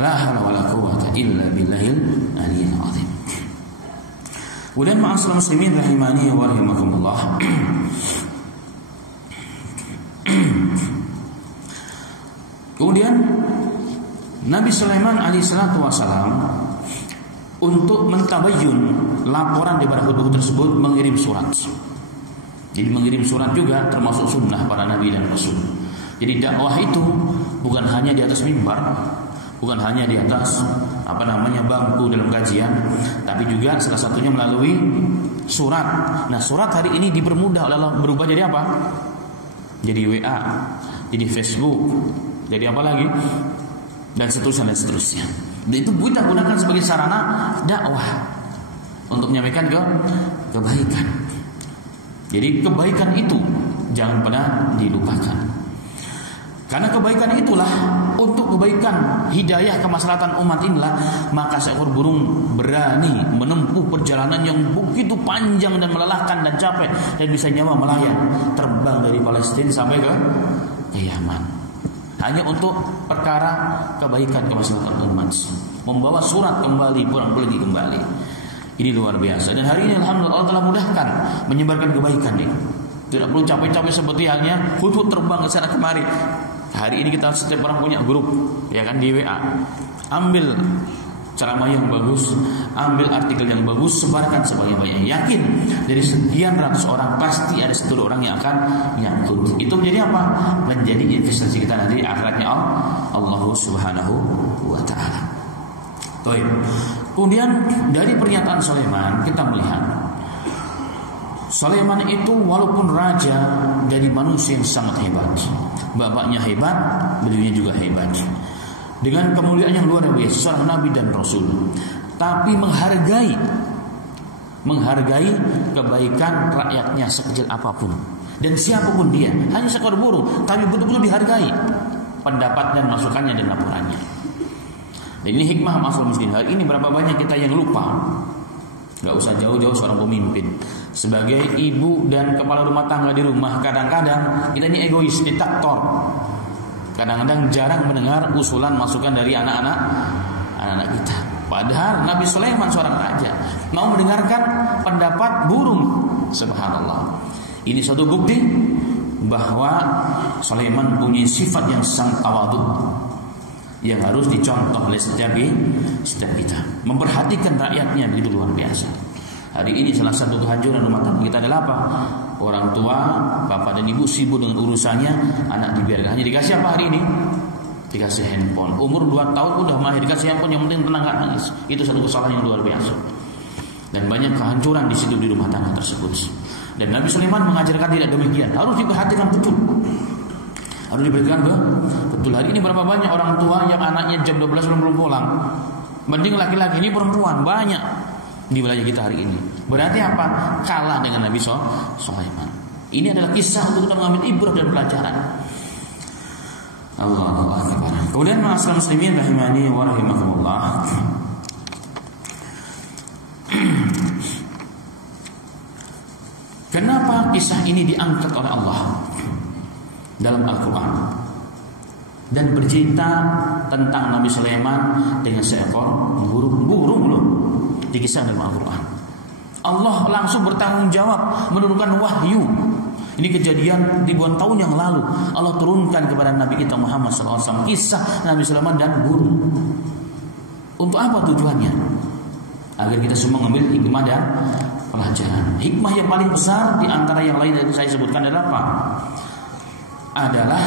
La haula wala quwwata illa billahil aliyyil azim. Kemudian ma'asyiral muslimin rahimani wa rahimakumullah. Kemudian Nabi Sulaiman alaihissalatu wassalam untuk mentabayyun laporan daripada Hudhud tersebut mengirim surat. Jadi mengirim surat juga termasuk sunnah para nabi dan rasul. Jadi dakwah itu bukan hanya di atas mimbar, bukan hanya di atas bangku dalam kajian, tapi juga salah satunya melalui surat. Nah, surat hari ini dipermudah oleh Allah, berubah jadi apa? Jadi WA, jadi Facebook, jadi apa lagi? Dan seterusnya. Dan itu kita gunakan sebagai sarana dakwah untuk menyampaikan kebaikan. Jadi kebaikan itu jangan pernah dilupakan. Karena kebaikan itulah, untuk kebaikan hidayah kemaslahatan umat inilah, maka seekor burung berani menempuh perjalanan yang begitu panjang dan melelahkan dan capek, dan bisa nyawa melayang terbang dari Palestina sampai ke Yaman. hanya untuk perkara kebaikan kemaslahatan umat, membawa surat kembali, pulang pergi kembali. Ini luar biasa. Dan hari ini alhamdulillah Allah telah mudahkan menyebarkan kebaikan ini. Tidak perlu capek-capek seperti halnya hut-hut terbang ke sana kemari. Hari ini kita setiap orang punya grup, ya kan, di WA. Ambil ceramah yang bagus, ambil artikel yang bagus, sebarkan sebanyak-banyaknya. Yakin dari sekian ratus orang pasti ada satu orang yang akan nyangkut. Itu menjadi apa? Menjadi investasi kita nanti akhiratnya Allah Subhanahu wa taala. Baik. Kemudian dari pernyataan Sulaiman kita melihat Sulaiman itu walaupun raja dari manusia yang sangat hebat. Bapaknya hebat, beliaunya juga hebat. Dengan kemuliaan yang luar biasa, seorang nabi dan rasul. Tapi menghargai kebaikan rakyatnya sekecil apapun. Dan siapapun dia, hanya seekor burung, tapi betul-betul dihargai pendapat dan masukannya dan laporannya. Dan ini hikmah maksud muslim. Hari ini berapa banyak kita yang lupa. Gak usah jauh-jauh seorang pemimpin. Sebagai ibu dan kepala rumah tangga di rumah, kadang-kadang kita ini egois, diktator. Kadang-kadang jarang mendengar usulan masukan dari anak-anak kita. Padahal Nabi Sulaiman seorang raja mau mendengarkan pendapat burung. Subhanallah. Ini suatu bukti bahwa Sulaiman punya sifat yang sangat tawadhu, yang harus dicontoh oleh setiap kita. Memperhatikan rakyatnya begitu luar biasa. Hari ini salah satu kehancuran rumah tangga kita adalah apa? Orang tua, bapak dan ibu sibuk dengan urusannya, anak dibiarkan. Hanya dikasih apa hari ini? Dikasih handphone. Umur 2 tahun udah mahir dikasih handphone, yang penting tenang, gak nangis. Itu satu kesalahan yang luar biasa. Dan banyak kehancuran di situ di rumah tangga tersebut. Dan Nabi Sulaiman mengajarkan tidak demikian. Harus diperhatikan betul. Harus diperhatikan betul. Hari ini berapa banyak orang tua yang anaknya jam 12 belum pulang. Mending laki-laki, ini perempuan banyak di wilayah kita hari ini. Berarti apa? Kalah dengan Nabi Sulaiman. Ini adalah kisah untuk kita mengambil ibrah dan pelajaran. Allahu Akbar. Kemudian ma'asyiral muslimin rahimani wa rahimakumullah. Kenapa kisah ini diangkat oleh Allah dalam Al-Quran dan bercerita tentang Nabi Sulaiman dengan seekor burung loh, dikisah dalam Al-Quran. Allah langsung bertanggung jawab menurunkan wahyu. Ini kejadian ribuan tahun yang lalu. Allah turunkan kepada Nabi kita Muhammad SAW kisah Nabi Sulaiman dan burung. Untuk apa tujuannya? Agar kita semua mengambil hikmah dan pelajaran. Hikmah yang paling besar di antara yang lain yang saya sebutkan adalah apa? Adalah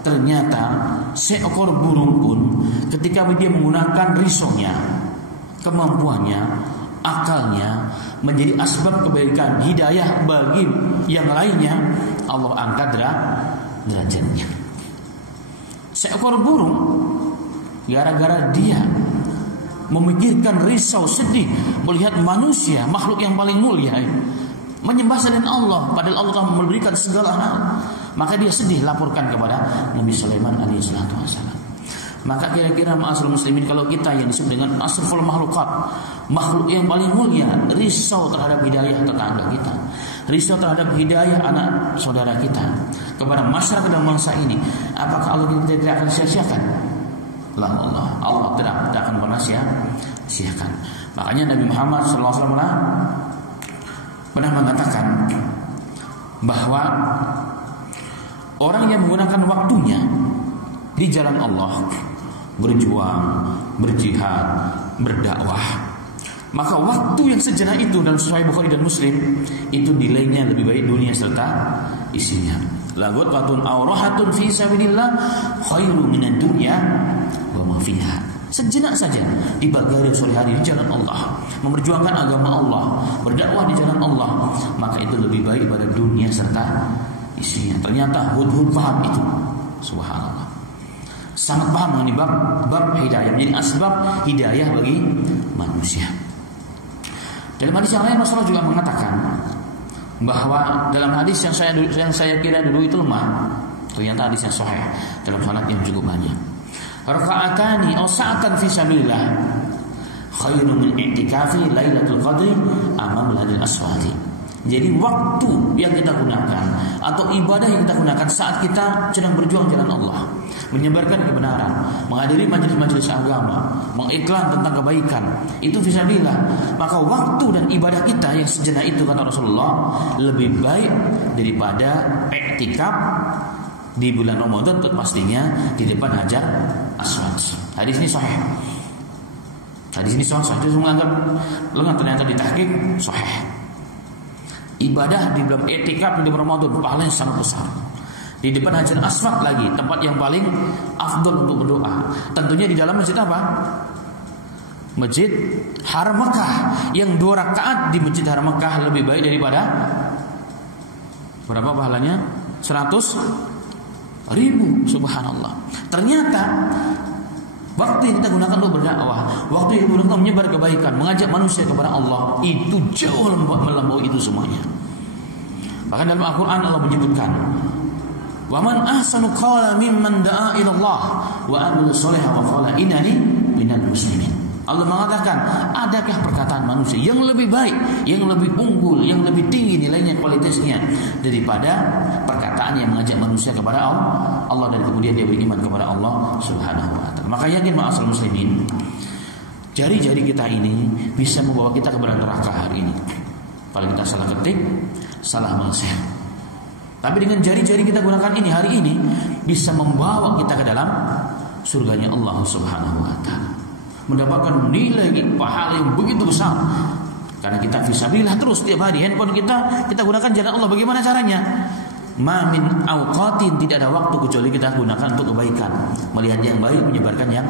ternyata seekor burung pun ketika dia menggunakan risaunya, kemampuannya, akalnya menjadi asbab kebaikan, hidayah bagi yang lainnya, Allah angkat derajatnya. Seekor burung gara-gara dia memikirkan risau sedih melihat manusia, makhluk yang paling mulia, menyembah selain Allah, padahal Allah telah memberikan segala hal, maka dia sedih laporkan kepada Nabi Sulaiman alaihissalam. Maka kira-kira ma'asyiral muslimin, kalau kita yang disebut dengan asraful makhlukat, makhluk yang paling mulia, risau terhadap hidayah tetangga kita, risau terhadap hidayah anak saudara kita, kepada masyarakat dan bangsa ini, apakah Allah tidak akan sia-siakan? Allah tidak akan pernah sia-siakan. Makanya Nabi Muhammad SAW pernah mengatakan bahwa orang yang menggunakan waktunya di jalan Allah, berjuang, berjihad, berdakwah, maka waktu yang sejenak itu dalam Sahih Bukhari dan Muslim itu nilainya lebih baik dunia serta isinya. Laghatun awrahatun fi sabilillah khairu minad dunya wa ma fiha. Sejenak saja di pagi hari sore hari di jalan Allah, memperjuangkan agama Allah, berdakwah di jalan Allah, maka itu lebih baik pada dunia serta isinya. Ternyata Hudhud paham itu. Subhanallah. Sangat paham mengenai bab hidayah, menjadi asbab hidayah bagi manusia. Dalam hadis yang lain Rasulullah juga mengatakan bahwa dalam hadis yang saya kira dulu itu lemah, ternyata hadis yang sahih dalam sanad yang cukup banyak. Raka'atani aw sa'atan fi sabilillah khairun min i'tikafi lailatul qadri amam al aswadi. Jadi waktu yang kita gunakan atau ibadah yang kita gunakan saat kita sedang berjuang jalan Allah, menyebarkan kebenaran, menghadiri majelis-majelis agama, mengiklan tentang kebaikan, itu fisabilillah. Maka waktu dan ibadah kita yang sejenak itu, kata Rasulullah, lebih baik daripada iktikaf di bulan Ramadan, pastinya di depan Hajar Aswad. Hadis ini sahih. Hadis ini sahih. Itu menganggap lengan, ternyata ditahqiq sahih. Ibadah di bulan iktikaf di bulan Ramadan pahalanya sangat besar. Di depan Hajar Aswad lagi, tempat yang paling afdol untuk berdoa. Tentunya di dalam masjid apa? Masjid Haram Mekah. Yang 2 rakaat di Masjid Haram Mekah lebih baik daripada berapa pahalanya? 100.000. Subhanallah. Ternyata waktu yang kita gunakan untuk berdakwah, waktu yang kita gunakan menyebar kebaikan, mengajak manusia kepada Allah, itu jauh melampaui itu semuanya. Bahkan dalam Al-Quran Allah menyebutkan, wa man ahsanu qala mimman da'a ila Allah wa amila shalihan wa qala innani minal muslimin. Allah mengatakan, adakah perkataan manusia yang lebih baik, yang lebih unggul, yang lebih tinggi nilainya, kualitasnya daripada perkataan yang mengajak manusia kepada Allah dan kemudian dia beriman kepada Allah Subhanahu wa taala. Maka yakin ma'asal muslimin, jari-jari kita ini bisa membawa kita kepada neraka hari ini. Kalau kita salah ketik, salah meleseh. Tapi dengan jari-jari kita gunakan ini hari ini bisa membawa kita ke dalam surganya Allah Subhanahu wa taala, mendapatkan nilai pahala yang begitu besar. Karena kita fisabilillah terus tiap hari. Handphone kita gunakan jalan Allah. Bagaimana caranya? Ma min awqatin, tidak ada waktu kecuali kita gunakan untuk kebaikan, melihat yang baik, menyebarkan yang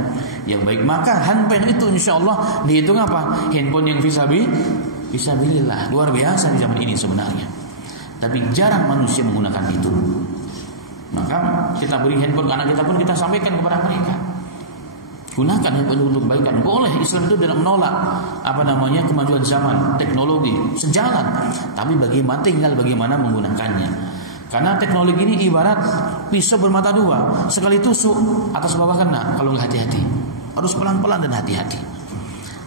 baik. Maka handphone itu insyaallah dihitung apa? Handphone yang fisabilillah. Luar biasa di zaman ini sebenarnya. Tapi jarang manusia menggunakan itu. Maka kita beri handphone ke anak kita pun kita sampaikan kepada mereka, gunakan handphone untuk kebaikan. Boleh, Islam itu tidak menolak kemajuan zaman, teknologi sejalan. Tapi tinggal bagaimana menggunakannya. Karena teknologi ini ibarat pisau bermata dua, sekali tusuk atas bawah kena. Kalau nggak hati-hati, harus pelan-pelan dan hati-hati.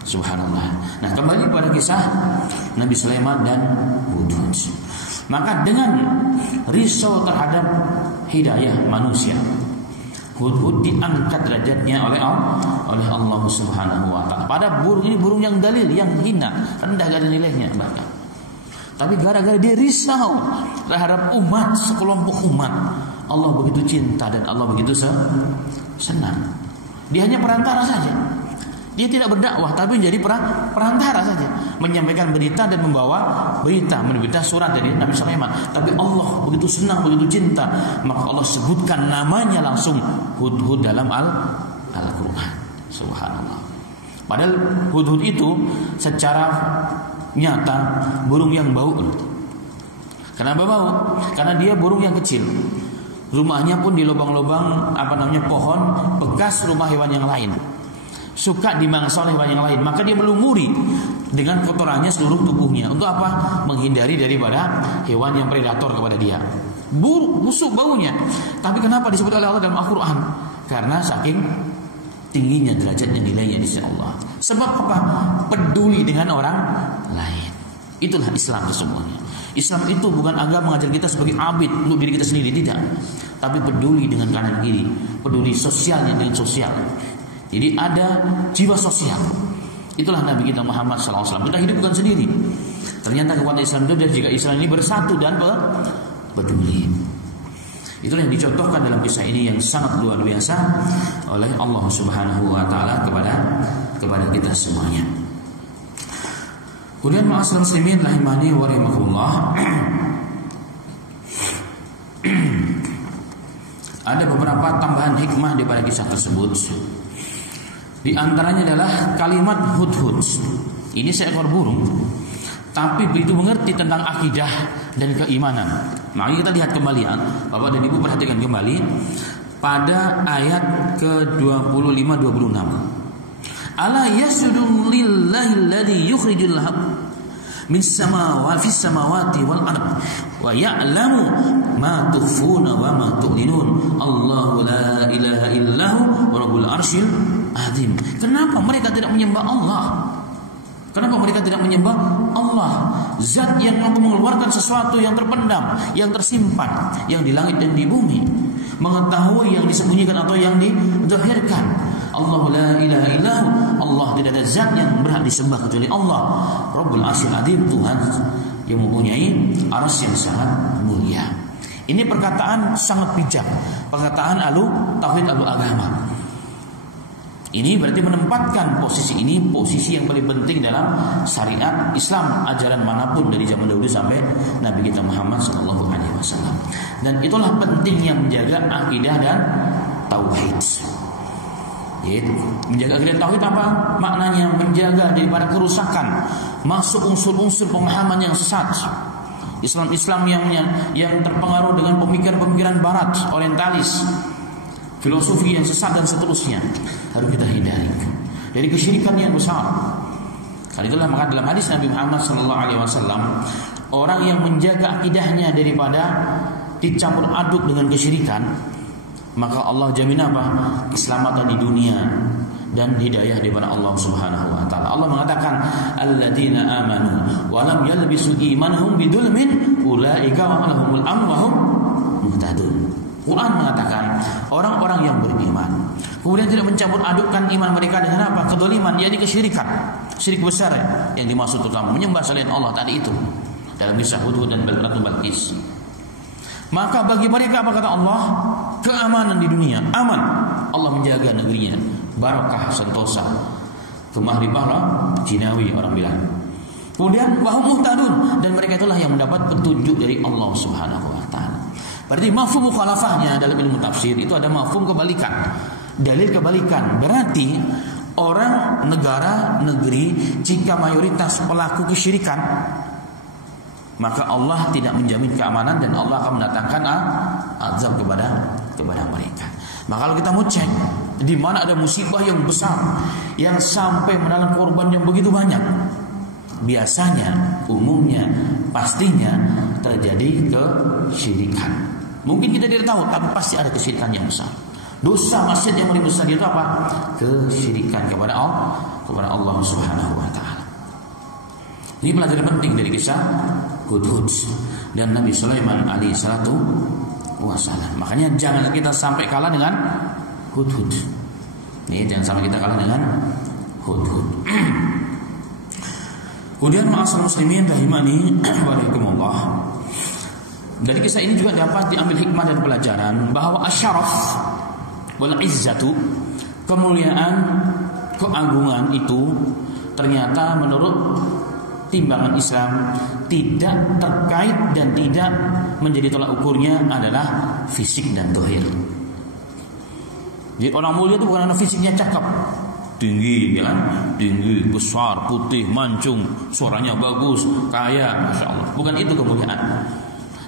Subhanallah. Nah, kembali pada kisah Nabi Sulaiman dan Hudhud. Maka dengan risau terhadap hidayah manusia, Hudhud diangkat derajatnya oleh Allah Subhanahu wa taala. Pada burung ini burung yang dalil, yang hina, rendah, gak ada nilainya bahkan. Tapi gara-gara dia risau terhadap umat, sekelompok umat, Allah begitu cinta dan Allah begitu senang. Dia hanya perantara saja. Dia tidak berdakwah, tapi menjadi perantara saja, menyampaikan berita dan membawa berita surat dari Nabi Sulaiman. Tapi Allah begitu senang, begitu cinta, maka Allah sebutkan namanya langsung Hudhud dalam Al-Quran. Subhanallah. Padahal Hudhud itu secara nyata burung yang bau. Kenapa bau? Karena dia burung yang kecil. Rumahnya pun di lubang-lubang pohon bekas rumah hewan yang lain. Suka dimangsa oleh hewan yang lain, maka dia melumuri dengan kotorannya seluruh tubuhnya. Untuk apa? Menghindari daripada hewan yang predator kepada dia. Busuk baunya. Tapi kenapa disebut oleh Allah dalam Al-Quran? Karena saking tingginya derajatnya, nilainya di sisi Allah. Sebab apa? Peduli dengan orang lain. Itulah Islam sesungguhnya. Islam itu bukan agama mengajar kita sebagai abid untuk diri kita sendiri, tidak. Tapi peduli dengan kanan kiri, peduli sosialnya dengan sosial. Jadi ada jiwa sosial. Itulah Nabi kita Muhammad SAW. Kita hidup bukan sendiri. Ternyata kekuatan Islam itu jika Islam ini bersatu dan peduli. Itulah yang dicontohkan dalam kisah ini yang sangat luar biasa oleh Allah Subhanahu wa taala kepada kita semuanya. Kemudian ma'asyiral muslimin rahimani wa rahimakumullah. Ada beberapa tambahan hikmah di pada kisah tersebut. Di antaranya adalah kalimat Hudhud. Ini seekor burung, tapi begitu mengerti tentang akidah dan keimanan. Mari kita lihat kembali, Bapak dan Ibu perhatikan kembali pada ayat ke-25-26. Ala yasjudu lillahi alladhi yukhrijul min samawati wal ard wa ya'lamu ma tukhfuna wa ma tu'linun. Allahu la ilaha illahu wa rabbul arsyil azim. Kenapa mereka tidak menyembah Allah? Kenapa mereka tidak menyembah Allah? Zat yang mampu mengeluarkan sesuatu yang terpendam, yang tersimpan, yang di langit dan di bumi. mengetahui yang disembunyikan atau yang dizahirkan. Allah la ilaha illahu, Allah tidak ada zat yang berhak disembah kecuali Allah. Rabbul Arsyil Azim, Tuhan yang mempunyai arsy yang sangat mulia. Ini perkataan sangat bijak, perkataan tauhid agama. Ini berarti menempatkan posisi ini posisi yang paling penting dalam syariat Islam, ajaran manapun dari zaman dahulu sampai Nabi kita Muhammad SAW. Dan itulah pentingnya menjaga akidah dan tauhid. Yaitu menjaga akidah tauhid apa maknanya? Menjaga daripada kerusakan, masuk unsur-unsur pemahaman yang sesat. Islam yang terpengaruh dengan pemikiran-pemikiran Barat, Orientalis, filosofi yang sesat dan seterusnya, harus kita hindari. Dari kesyirikan yang besar. Karena itulah maka dalam hadis Nabi Muhammad SAW, orang yang menjaga akidahnya daripada dicampur aduk dengan kesyirikan, maka Allah jamin apa? Keselamatan di dunia dan hidayah daripada Allah Subhanahu wa taala. Allah mengatakan alladzina amanu wa lam yalbisu imanahum bidzulmin ulaika lahumul amn wa hum muhtadun. Quran mengatakan orang-orang yang beriman kemudian tidak mencampur adukkan iman mereka dengan apa? Kedzaliman, yakni kesyirikan. Syirik besar yang dimaksud terutama menyembah selain Allah tadi itu dalam kisah Hud dan Ratu Balqis. Maka bagi mereka apa kata Allah? Keamanan di dunia, aman. Allah menjaga negerinya, barakah sentosa. Kemah ribah jinawi orang bilang. Kemudian wahum muhtadun, dan mereka itulah yang mendapat petunjuk dari Allah Subhanahu wa taala. Berarti mafhum mukhalafahnya dalam ilmu tafsir itu ada mafhum kebalikan. Dalil kebalikan. Berarti orang, negara, negeri jika mayoritas pelaku kesyirikan, maka Allah tidak menjamin keamanan dan Allah akan mendatangkan azab kepada mereka. Maka kalau kita mau cek di mana ada musibah yang besar yang sampai menelan korban yang begitu banyak, biasanya, umumnya, pastinya terjadi kesyirikan. Mungkin kita tidak tahu, tapi pasti ada kesyirikan yang besar. Dosa maksiat yang paling besar itu apa? Kesyirikan kepada Allah Subhanahu wa taala. Ini pelajaran penting dari kisah Hud dan Nabi Sulaiman alaihi salatu wassalam. Makanya jangan kita sampai kalah dengan Hud. Nih, jangan sampai kita kalah dengan Hud. Kemudian ma'asyiral muslimin rahimani wa rahimakumullah. Dari kisah ini juga dapat diambil hikmah dan pelajaran bahwa asyaraf wal izzatu, kemuliaan, keagungan itu ternyata menurut timbangan Islam tidak terkait dan tidak menjadi tolak ukurnya adalah fisik dan zahir. Jadi orang mulia itu bukan karena fisiknya cakep, tinggi, ya kan? Tinggi, besar, putih, mancung, suaranya bagus, kaya, masya Allah. Bukan itu kemuliaan.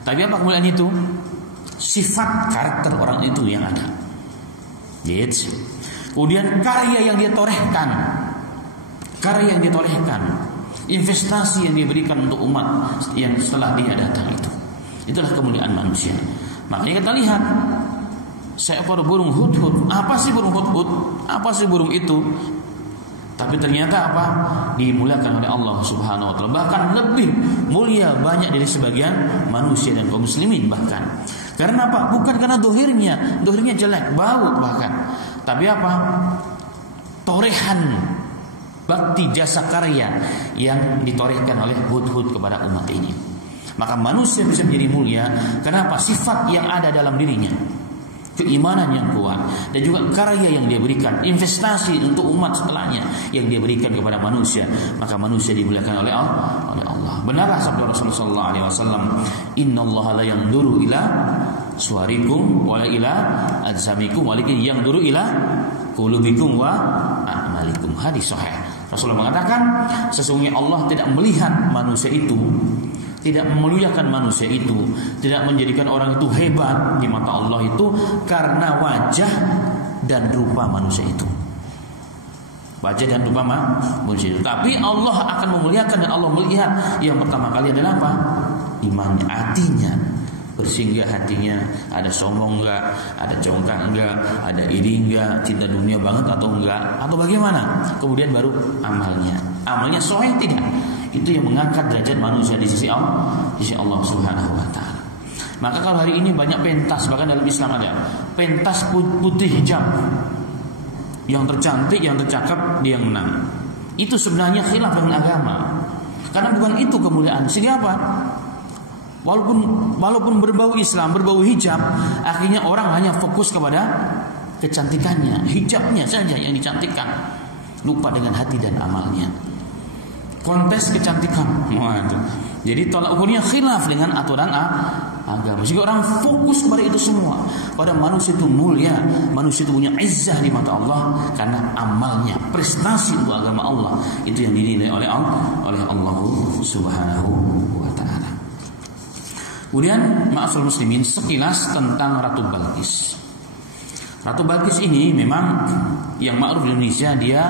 Tapi apa kemuliaan itu? Sifat karakter orang itu yang ada. Gitu. Kemudian karya yang dia torehkan, investasi yang diberikan untuk umat yang setelah dia datang itu. Itulah kemuliaan manusia. Makanya kita lihat seekor burung hudhud. Apa sih burung hudhud? Apa sih burung itu? Tapi ternyata apa? Dimuliakan oleh Allah Subhanahu wa taala. Bahkan lebih mulia banyak dari sebagian manusia dan kaum muslimin bahkan. Karena apa? Bukan karena dohirnya jelek, bau bahkan. Tapi apa? Torehan bakti jasa karya yang ditorehkan oleh hudhud kepada umat ini. Maka manusia bisa menjadi mulia karena apa? Sifat yang ada dalam dirinya, keimanan yang kuat, dan juga karya yang dia berikan, investasi untuk umat setelahnya yang dia berikan kepada manusia, maka manusia dimuliakan oleh Allah. Benarlah sabda Rasulullah SAW, innallaha la yanzuru ila suwarikum wa la ila ajsamikum walakin yanzuru ila qulubikum wa a'malikum. Hadis sahih. Rasulullah mengatakan sesungguhnya Allah tidak melihat manusia itu, tidak memuliakan manusia itu, tidak menjadikan orang itu hebat di mata Allah itu karena wajah dan rupa manusia itu. Wajah dan rupa manusia itu. Tapi Allah akan memuliakan dan Allah melihat yang pertama kali adalah apa? Imannya, hatinya. Bersih enggak hatinya, ada sombong enggak, ada congkak enggak, ada iri enggak, cinta dunia banget atau enggak, atau bagaimana? Kemudian baru amalnya sahih tidak? Itu yang mengangkat derajat manusia di sisi Allah Subhanahu wa taala. Maka kalau hari ini banyak pentas, bahkan dalam Islam ada pentas putih hijab, yang tercantik, yang tercakap dia yang menang. Itu sebenarnya khilaf dengan agama. Karena bukan itu kemuliaan. Sehingga apa? Walaupun berbau Islam, berbau hijab, akhirnya orang hanya fokus kepada kecantikannya, hijabnya saja yang dicantikkan, lupa dengan hati dan amalnya. Kontes kecantikan. Waduh. Jadi tolak ukurnya khilaf dengan aturan agama. Jika orang fokus kepada itu semua, pada manusia itu mulia, manusia itu punya izzah di mata Allah karena amalnya, prestasi untuk agama Allah itu yang dinilai oleh Allah Subhanahu wa taala. Kemudian ma'asyiral muslimin, sekilas tentang Ratu Balqis. Ratu Balqis ini memang yang ma'ruf di Indonesia, dia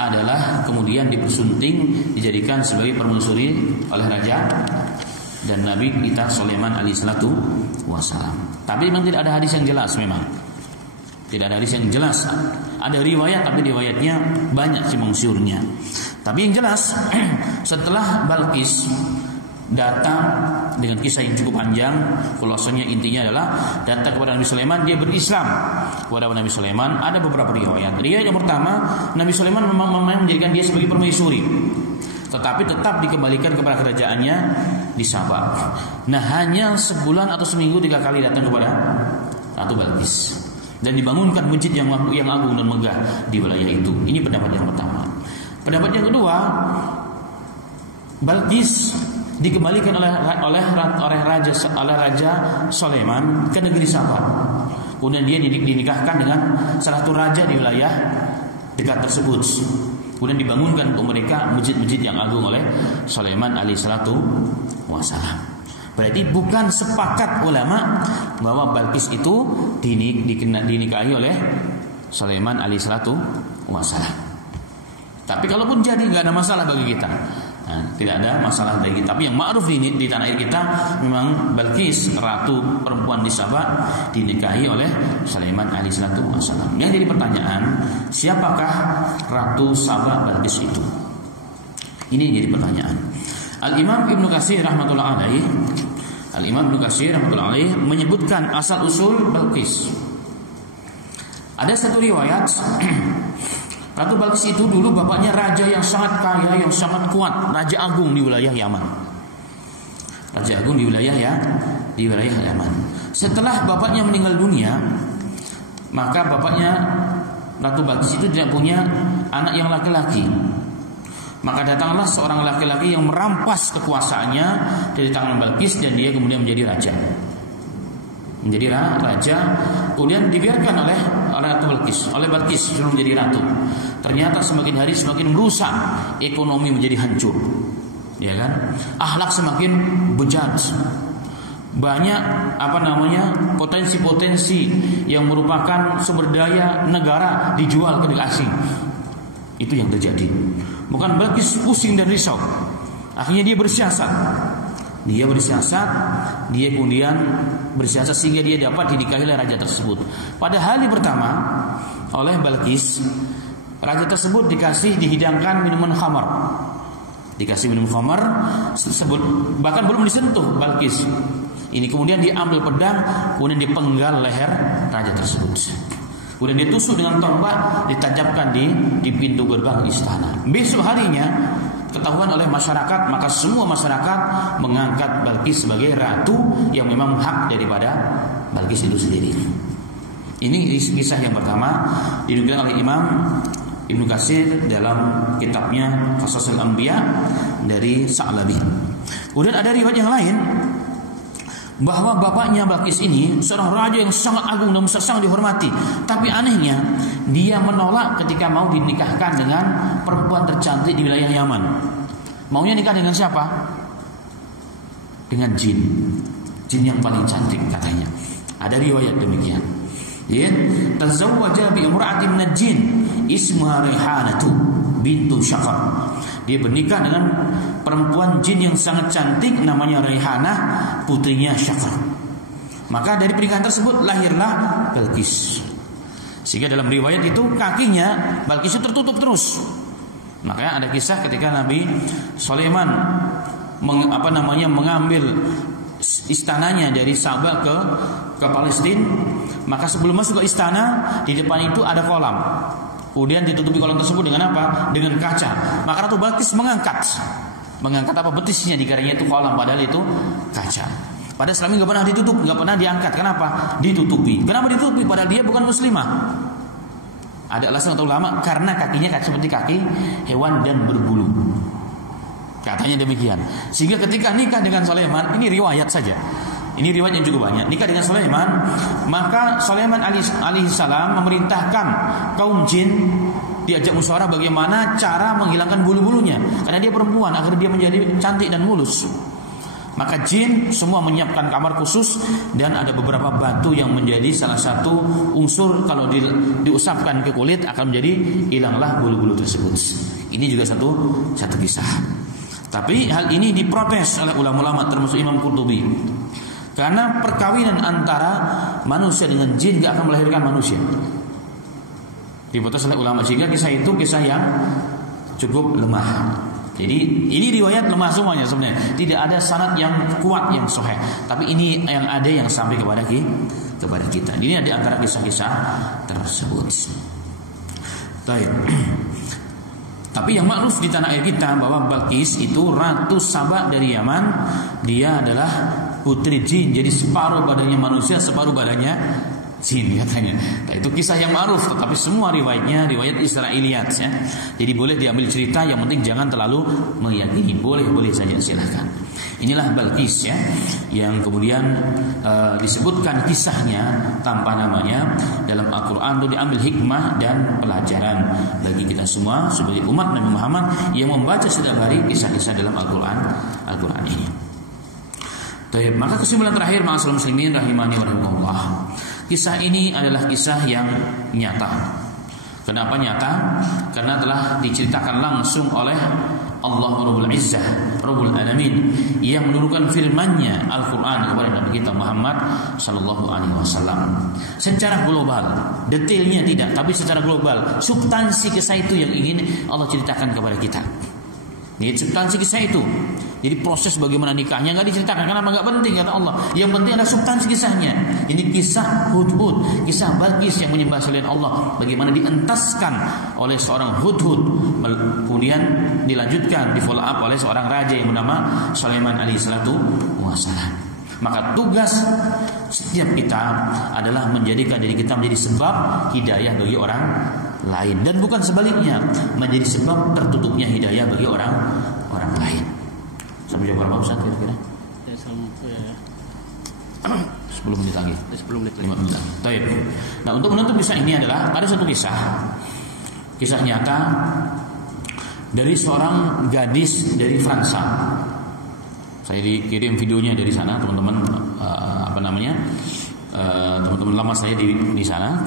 adalah kemudian dipersunting, dijadikan sebagai permaisuri oleh raja dan Nabi kita Sulaiman alaihissalatu wassalam. Tapi memang tidak ada hadis yang jelas, memang tidak ada hadis yang jelas. Ada riwayat, tapi riwayatnya banyak simpang siurnya. Tapi yang jelas setelah Balqis datang dengan kisah yang cukup panjang, khulasannya intinya adalah datang kepada Nabi Sulaiman, dia berislam kepada Nabi Sulaiman. Ada beberapa riwayat. Riwayat yang pertama, Nabi Sulaiman memang menjadikan dia sebagai permaisuri, tetapi tetap dikembalikan kepada kerajaannya di Sabah. Nah, hanya sebulan atau seminggu 3 kali datang kepada Ratu Balqis dan dibangunkan masjid yang agung dan megah di wilayah itu. Ini pendapat yang pertama. Pendapat yang kedua, Balqis dikembalikan oleh Raja Sulaiman ke negeri Sabah. Kemudian dia dinikahkan dengan salah satu raja di wilayah dekat tersebut. Kemudian dibangunkan untuk mereka masjid-masjid yang agung oleh Sulaiman alaihissalatu wassalam. Berarti bukan sepakat ulama bahwa Balqis itu dinikahi oleh Sulaiman alaihissalatu wassalam. Tapi kalaupun jadi, nggak ada masalah bagi kita. Nah, tidak ada masalah bagi kita. Tapi yang ma'ruf di tanah air kita, memang Balqis, ratu perempuan di Sabah, dinikahi oleh Sulaiman alaihissalatu wassalam. Yang jadi pertanyaan, siapakah Ratu Sabah Balqis itu? Ini yang jadi pertanyaan. Al-Imam Ibnu Katsir rahmatullah alaih menyebutkan asal usul Balqis. Ada satu riwayat Ratu Balqis itu dulu bapaknya raja yang sangat kaya, yang sangat kuat, raja agung di wilayah Yaman. Raja agung di wilayah Yaman. Setelah bapaknya meninggal dunia, maka bapaknya Ratu Balqis itu tidak punya anak yang laki-laki. Maka datanglah seorang laki-laki yang merampas kekuasaannya dari tangan Balqis dan dia kemudian menjadi raja. Kemudian dibiarkan oleh Balqis sebelum menjadi ratu. Ternyata semakin hari semakin merusak, ekonomi menjadi hancur, ya kan? Akhlak semakin bejat. Banyak potensi-potensi yang merupakan sumber daya negara dijual ke negara asing. Itu yang terjadi. Bukan Balqis pusing dan risau. Akhirnya dia bersiasat. Dia kemudian bersiasat sehingga dia dapat dinikahi oleh raja tersebut. Pada hari pertama oleh Balqis, raja tersebut dihidangkan minuman khamar. Bahkan belum disentuh Balqis. Ini kemudian diambil pedang, kemudian dipenggal leher raja tersebut. Kemudian ditusuk dengan tombak, ditajamkan di pintu gerbang istana. Besok harinya ketahuan oleh masyarakat, maka semua masyarakat mengangkat Balqis sebagai ratu yang memang hak daripada Balqis itu sendiri. Ini kisah yang pertama dinukilkan oleh Imam Ibnu Katsir dalam kitabnya Qasasul Anbiya dari Sa'labi. Kemudian ada riwayat yang lain bahwa bapaknya Balqis ini seorang raja yang sangat agung dan sangat dihormati. Tapi anehnya dia menolak ketika mau dinikahkan dengan perempuan tercantik di wilayah Yaman. Maunya nikah dengan siapa? Dengan jin yang paling cantik katanya. Ada riwayat demikian. Tazawwaja bi imra'atin minal jin ismuha Raihanatu bintu Syaqar. Dia bernikah dengan perempuan jin yang sangat cantik namanya Raihanah, putrinya Syaqar. Maka dari pernikahan tersebut lahirlah Balqis. Sehingga dalam riwayat itu kakinya Balqis itu tertutup terus. Makanya ada kisah ketika Nabi Sulaiman mengambil istananya dari Sabah ke Palestina, Maka sebelum masuk ke istana, di depan itu ada kolam. Kemudian ditutupi kolam tersebut dengan apa? Dengan kaca. Maka Ratu Balqis mengangkat apa betisnya, dikiranya itu kolam, padahal itu kaca. Padahal selama ini nggak pernah ditutup, nggak pernah diangkat. Kenapa? Ditutupi. Kenapa ditutupi? Padahal dia bukan muslimah. Ada alasan atau ulama, karena kakinya seperti kaki hewan dan berbulu. Katanya demikian. Sehingga ketika nikah dengan Sulaiman, ini riwayat saja. Ini riwayat yang cukup banyak. Nikah dengan Sulaiman, maka Sulaiman alaihissalam memerintahkan kaum jin diajak musyawarah bagaimana cara menghilangkan bulu-bulunya. Karena dia perempuan, agar dia menjadi cantik dan mulus. Maka jin semua menyiapkan kamar khusus, dan ada beberapa batu yang menjadi salah satu unsur kalau diusapkan ke kulit akan menjadi hilanglah bulu-bulu tersebut. Ini juga satu kisah. Tapi hal ini diprotes oleh ulama-ulama termasuk Imam Qurtubi. Karena perkawinan antara manusia dengan jin gak akan melahirkan manusia. Diprotes oleh ulama, sehingga kisah itu kisah yang cukup lemah. Jadi ini riwayat lemah semuanya sebenarnya. Tidak ada sanad yang kuat yang sahih. Tapi ini yang ada yang sampai kepada kita. Ini ada antara kisah-kisah tersebut. Baik. Tapi yang makruf di tanah air kita bahwa Balqis itu ratu Saba dari Yaman. Dia adalah putri jin. Jadi separuh badannya manusia, separuh badannya jin katanya. Nah, itu kisah yang makruf, tetapi semua riwayatnya riwayat Israiliyat ya. Jadi boleh diambil cerita, yang penting jangan terlalu meyakini. Boleh saja, silahkan. Inilah Balqis ya, yang kemudian disebutkan kisahnya tanpa namanya dalam Al-Quran, itu diambil hikmah dan pelajaran bagi kita semua sebagai umat Nabi Muhammad yang membaca setiap hari kisah-kisah dalam Al-Quran ini. Baik, maka kesimpulan terakhir, ma'asyiral muslimin rahimani wa rahimakumullah. Kisah ini adalah kisah yang nyata. Kenapa nyata? Karena telah diceritakan langsung oleh Allah Rabbul Izzah, Rabbul Alamin, yang menurunkan firman-Nya Al-Quran kepada Nabi kita Muhammad sallallahu alaihi wasallam. Secara global, detailnya tidak, tapi secara global, substansi kisah itu yang ingin Allah ceritakan kepada kita. Ini substansi kisah itu. Jadi proses bagaimana nikahnya nggak diceritakan. Kenapa? Nggak penting kata Allah. Yang penting adalah substansi kisahnya. Ini kisah Hudhud, kisah Balqis yang menyembah selain Allah. Bagaimana dientaskan oleh seorang Hudhud, kemudian dilanjutkan, di follow up oleh seorang raja yang bernama Sulaiman alaihissalatu wassalam. Maka tugas setiap kita adalah menjadikan diri kita menjadi sebab hidayah bagi orang lain, dan bukan sebaliknya, menjadi sebab tertutupnya hidayah bagi orang lain. Sampai jam berapa Ustaz kira-kira? Ya, sampai 10 menit lagi. 10 menit lagi. 5 menit lagi. Baik. Nah, untuk menutup kisah ini adalah ada satu kisah nyata dari seorang gadis dari Fransa. Saya dikirim videonya dari sana, teman-teman teman-teman lama saya di sana.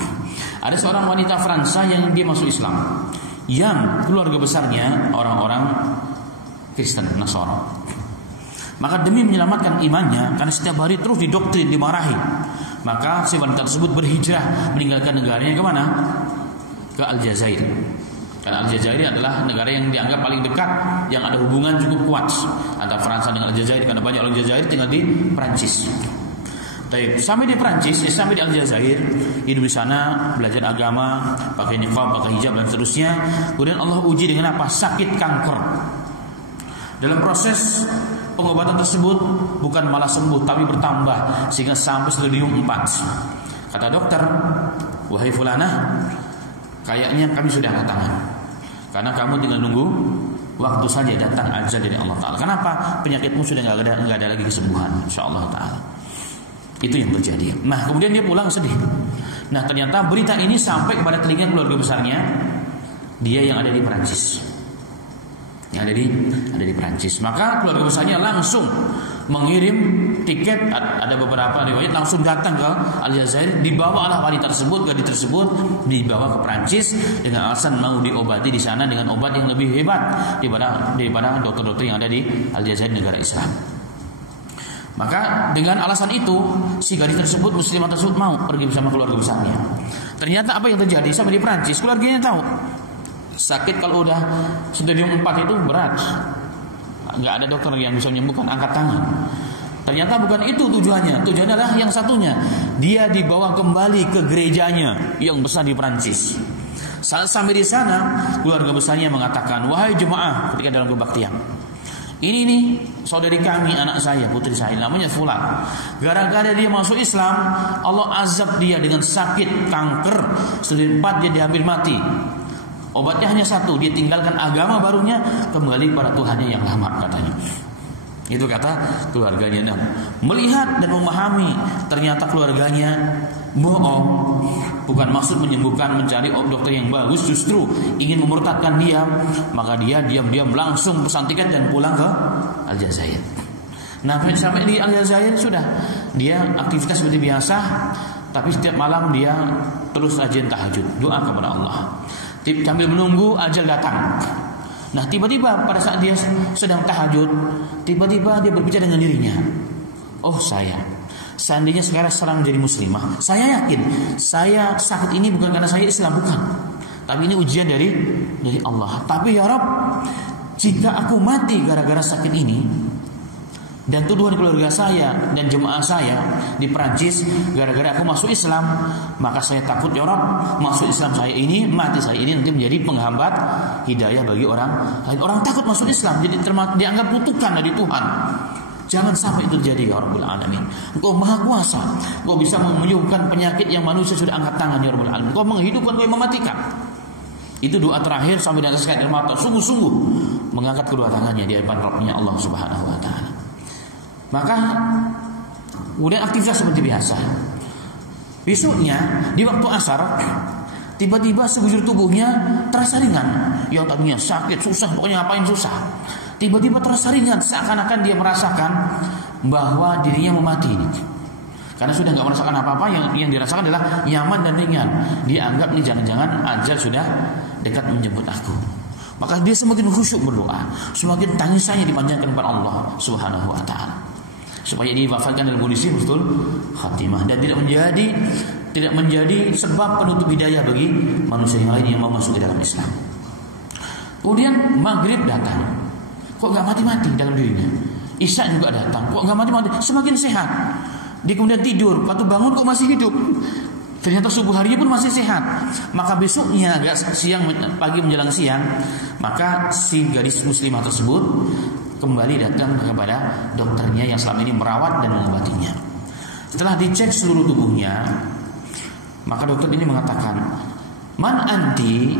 Ada seorang wanita Fransa yang dia masuk Islam, yang keluarga besarnya orang-orang Kristen Nasara. Maka demi menyelamatkan imannya, karena setiap hari terus didoktrin, dimarahi, maka si wanita tersebut berhijrah meninggalkan negaranya kemana? Ke Aljazair. Karena Aljazair adalah negara yang dianggap paling dekat, yang ada hubungan cukup kuat antara Fransa dengan Aljazair, karena banyak orang Aljazair tinggal di Prancis. Sampai di Prancis, sampai di Aljazair, hidup di sana, belajar agama, pakai niqab, pakai hijab dan seterusnya. Kemudian Allah uji dengan apa? Sakit kanker. Dalam proses pengobatan tersebut bukan malah sembuh, tapi bertambah sehingga sampai stadium 4. Kata dokter, "Wahai fulanah, kayaknya kami sudah angkat tangan, karena kamu tinggal nunggu waktu saja datang ajal dari Allah Ta'ala. Kenapa? Penyakitmu sudah nggak ada lagi kesembuhan, insyaallah Ta'ala." Itu yang terjadi. Nah, kemudian dia pulang sedih. Nah, ternyata berita ini sampai kepada telinga keluarga besarnya, dia yang ada di Prancis. Yang ada di Prancis. Maka keluarga besarnya langsung mengirim tiket, ada beberapa riwayat langsung datang ke Aljazair, dibawalah wanita tersebut, gadis tersebut dibawa ke Prancis dengan alasan mau diobati di sana dengan obat yang lebih hebat daripada dokter-dokter yang ada di Aljazair, negara Islam. Maka dengan alasan itu si gadis tersebut, muslimah tersebut mau pergi bersama keluarga besarnya. Ternyata apa yang terjadi? Sampai di Prancis keluarganya tahu sakit kalau udah stadium 4 itu berat, nggak ada dokter yang bisa menyembuhkan, angkat tangan. Ternyata bukan itu tujuannya. Tujuannya adalah yang satunya. Dia dibawa kembali ke gerejanya yang besar di Perancis. Saat sampai di sana, keluarga besarnya mengatakan, "Wahai jemaah," ketika dalam kebaktian, "Ini nih saudari kami, anak saya, putri saya, namanya Fulan. Gara-gara dia masuk Islam, Allah azab dia dengan sakit kanker. Setempat dia diambil mati. Obatnya hanya satu, dia tinggalkan agama barunya, kembali pada Tuhannya yang lama," katanya. Itu kata keluarganya. Nah, melihat dan memahami ternyata keluarganya bohong, bukan maksud menyembuhkan, mencari dokter yang bagus, justru ingin memurtadkan dia, maka dia diam-diam langsung pesan tiket dan pulang ke Aljazair. Nah, sampai di Aljazair sudah dia aktivitas seperti biasa, tapi setiap malam dia terus rajin tahajud, doa kepada Allah. Sambil menunggu ajal datang. Nah, tiba-tiba pada saat dia sedang tahajud, tiba-tiba dia berbicara dengan dirinya, "Oh saya, seandainya sekarang serang jadi muslimah, saya yakin saya sakit ini bukan karena saya Islam, bukan. Tapi ini ujian dari Allah. Tapi ya Rabb, jika aku mati gara-gara sakit ini, dan tuduhan keluarga saya dan jemaah saya di Perancis gara-gara aku masuk Islam, maka saya takut ya Rabb, masuk Islam saya ini, mati saya ini nanti menjadi penghambat hidayah bagi orang lain. Orang takut masuk Islam, jadi dianggap kutukan dari Tuhan. Jangan sampai itu terjadi ya Rabbul Alamin. Engkau Maha Kuasa, Engkau bisa menyembuhkan penyakit yang manusia sudah angkat tangan ya Rabbul Alamin. Engkau menghidupkan, Engkau mematikan." Itu doa terakhir sampai diataskan air mata, sungguh-sungguh mengangkat kedua tangannya di hadapan Rabbnya Allah Subhanahu wa taala. Maka kemudian aktivitas seperti biasa. Besoknya di waktu asar, tiba-tiba sekujur tubuhnya terasa ringan. Yang tadinya sakit, susah, pokoknya ngapain susah, tiba-tiba terasa ringan, seakan-akan dia merasakan bahwa dirinya mau mati. Karena sudah nggak merasakan apa-apa, yang dirasakan adalah nyaman dan ringan. Dia anggap nih jangan-jangan ajal sudah dekat menjemput aku. Maka dia semakin khusyuk berdoa, semakin tangisannya dipanjangkan kepada Allah Subhanahu wa taala, supaya diwafatkan dalam kondisi husnul khatimah dan tidak menjadi sebab penutup hidayah bagi manusia yang lain yang mau masuk ke dalam Islam. Kemudian maghrib datang, kok nggak mati-mati dalam dirinya. Isya juga datang, kok nggak mati-mati, semakin sehat. Dia kemudian tidur, waktu bangun kok masih hidup. Ternyata subuh hari pun masih sehat. Maka besoknya agak siang, pagi menjelang siang, maka si gadis muslimah tersebut kembali datang kepada dokternya yang selama ini merawat dan mengobatinya. Setelah dicek seluruh tubuhnya, maka dokter ini mengatakan, "Man anti?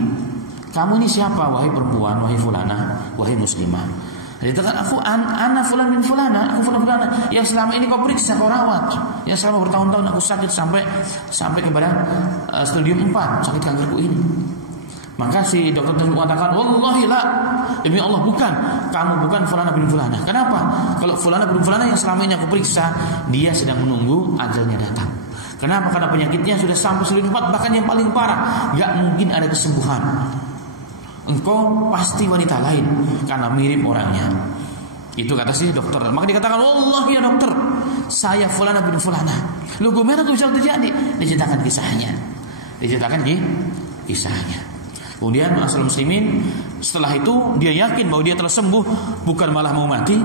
Kamu ini siapa, wahai perempuan, wahai fulana, wahai muslimah?" Dia katakan, "Aku ana fulan bin fulana, aku fulana yang selama ini kau periksa, kau rawat, yang selama bertahun-tahun aku sakit sampai kepada stadium 4 sakit kankerku ini." Maka si dokter tersebut mengatakan, "Wallahi la, demi Allah bukan, kamu bukan fulana bin fulana." Kenapa? Kalau fulana bin fulana yang selama ini aku periksa, dia sedang menunggu ajalnya datang. Kenapa? Karena penyakitnya sudah sampai stadium 4, bahkan yang paling parah, gak mungkin ada kesembuhan. Engkau pasti wanita lain karena mirip orangnya. Itu kata si dokter. Maka dikatakan, "Allah ya dokter, saya fulana bin fulana." Loh, gimana itu bisa terjadi? Diceritakan kisahnya. Kemudian masyarakat muslimin, setelah itu dia yakin bahwa dia telah sembuh, bukan malah mau mati,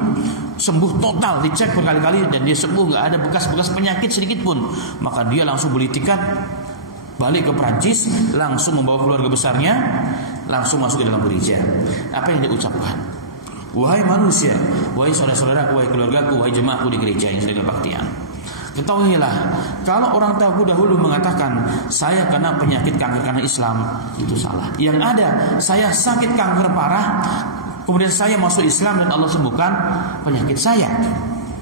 sembuh total, dicek berkali-kali dan dia sembuh, gak ada bekas-bekas penyakit sedikit pun. Maka dia langsung beli tiket balik ke Perancis, langsung membawa keluarga besarnya, langsung masuk ke dalam gereja. Apa yang dia ucapkan? "Wahai manusia, wahai saudara-saudaraku, wahai keluargaku, wahai jemaahku di gereja yang sedang berbaktian, ketahuilah, kalau orang dahulu mengatakan saya kena penyakit kanker karena Islam, itu salah. Yang ada, saya sakit kanker parah, kemudian saya masuk Islam dan Allah sembuhkan penyakit saya.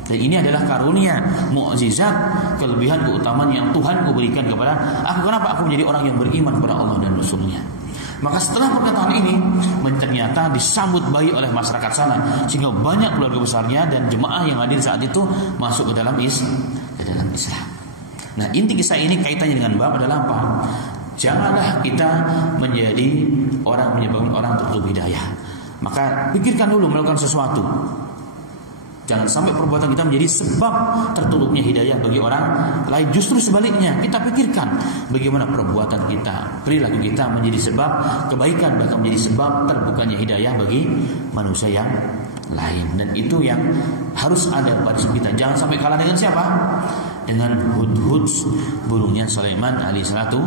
Dan ini adalah karunia, mukjizat, kelebihan, keutamaan yang Tuhan berikan kepada aku. Kenapa aku menjadi orang yang beriman kepada Allah dan Rasulnya?" Maka setelah perkataan ini ternyata disambut baik oleh masyarakat sana, sehingga banyak keluarga besarnya dan jemaah yang hadir saat itu masuk ke dalam Islam. Nah, inti kisah ini kaitannya dengan bab adalah apa? Janganlah kita menjadi orang menyebabkan orang tertutup hidayah. Maka pikirkan dulu melakukan sesuatu. Jangan sampai perbuatan kita menjadi sebab tertutupnya hidayah bagi orang lain. Justru sebaliknya, kita pikirkan bagaimana perbuatan kita, perilaku kita menjadi sebab kebaikan, bahkan menjadi sebab terbukanya hidayah bagi manusia yang lain. Dan itu yang harus ada pada kita. Jangan sampai kalah dengan siapa? Dengan hudhud, burungnya Sulaiman alaihissalatu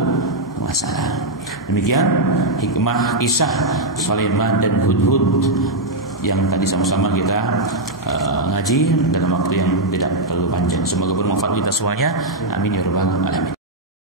wassalam. Demikian hikmah kisah Sulaiman dan hudhud yang tadi sama-sama kita ngaji dalam waktu yang tidak terlalu panjang. Semoga bermanfaat kita semuanya. Amin ya rabbal alamin.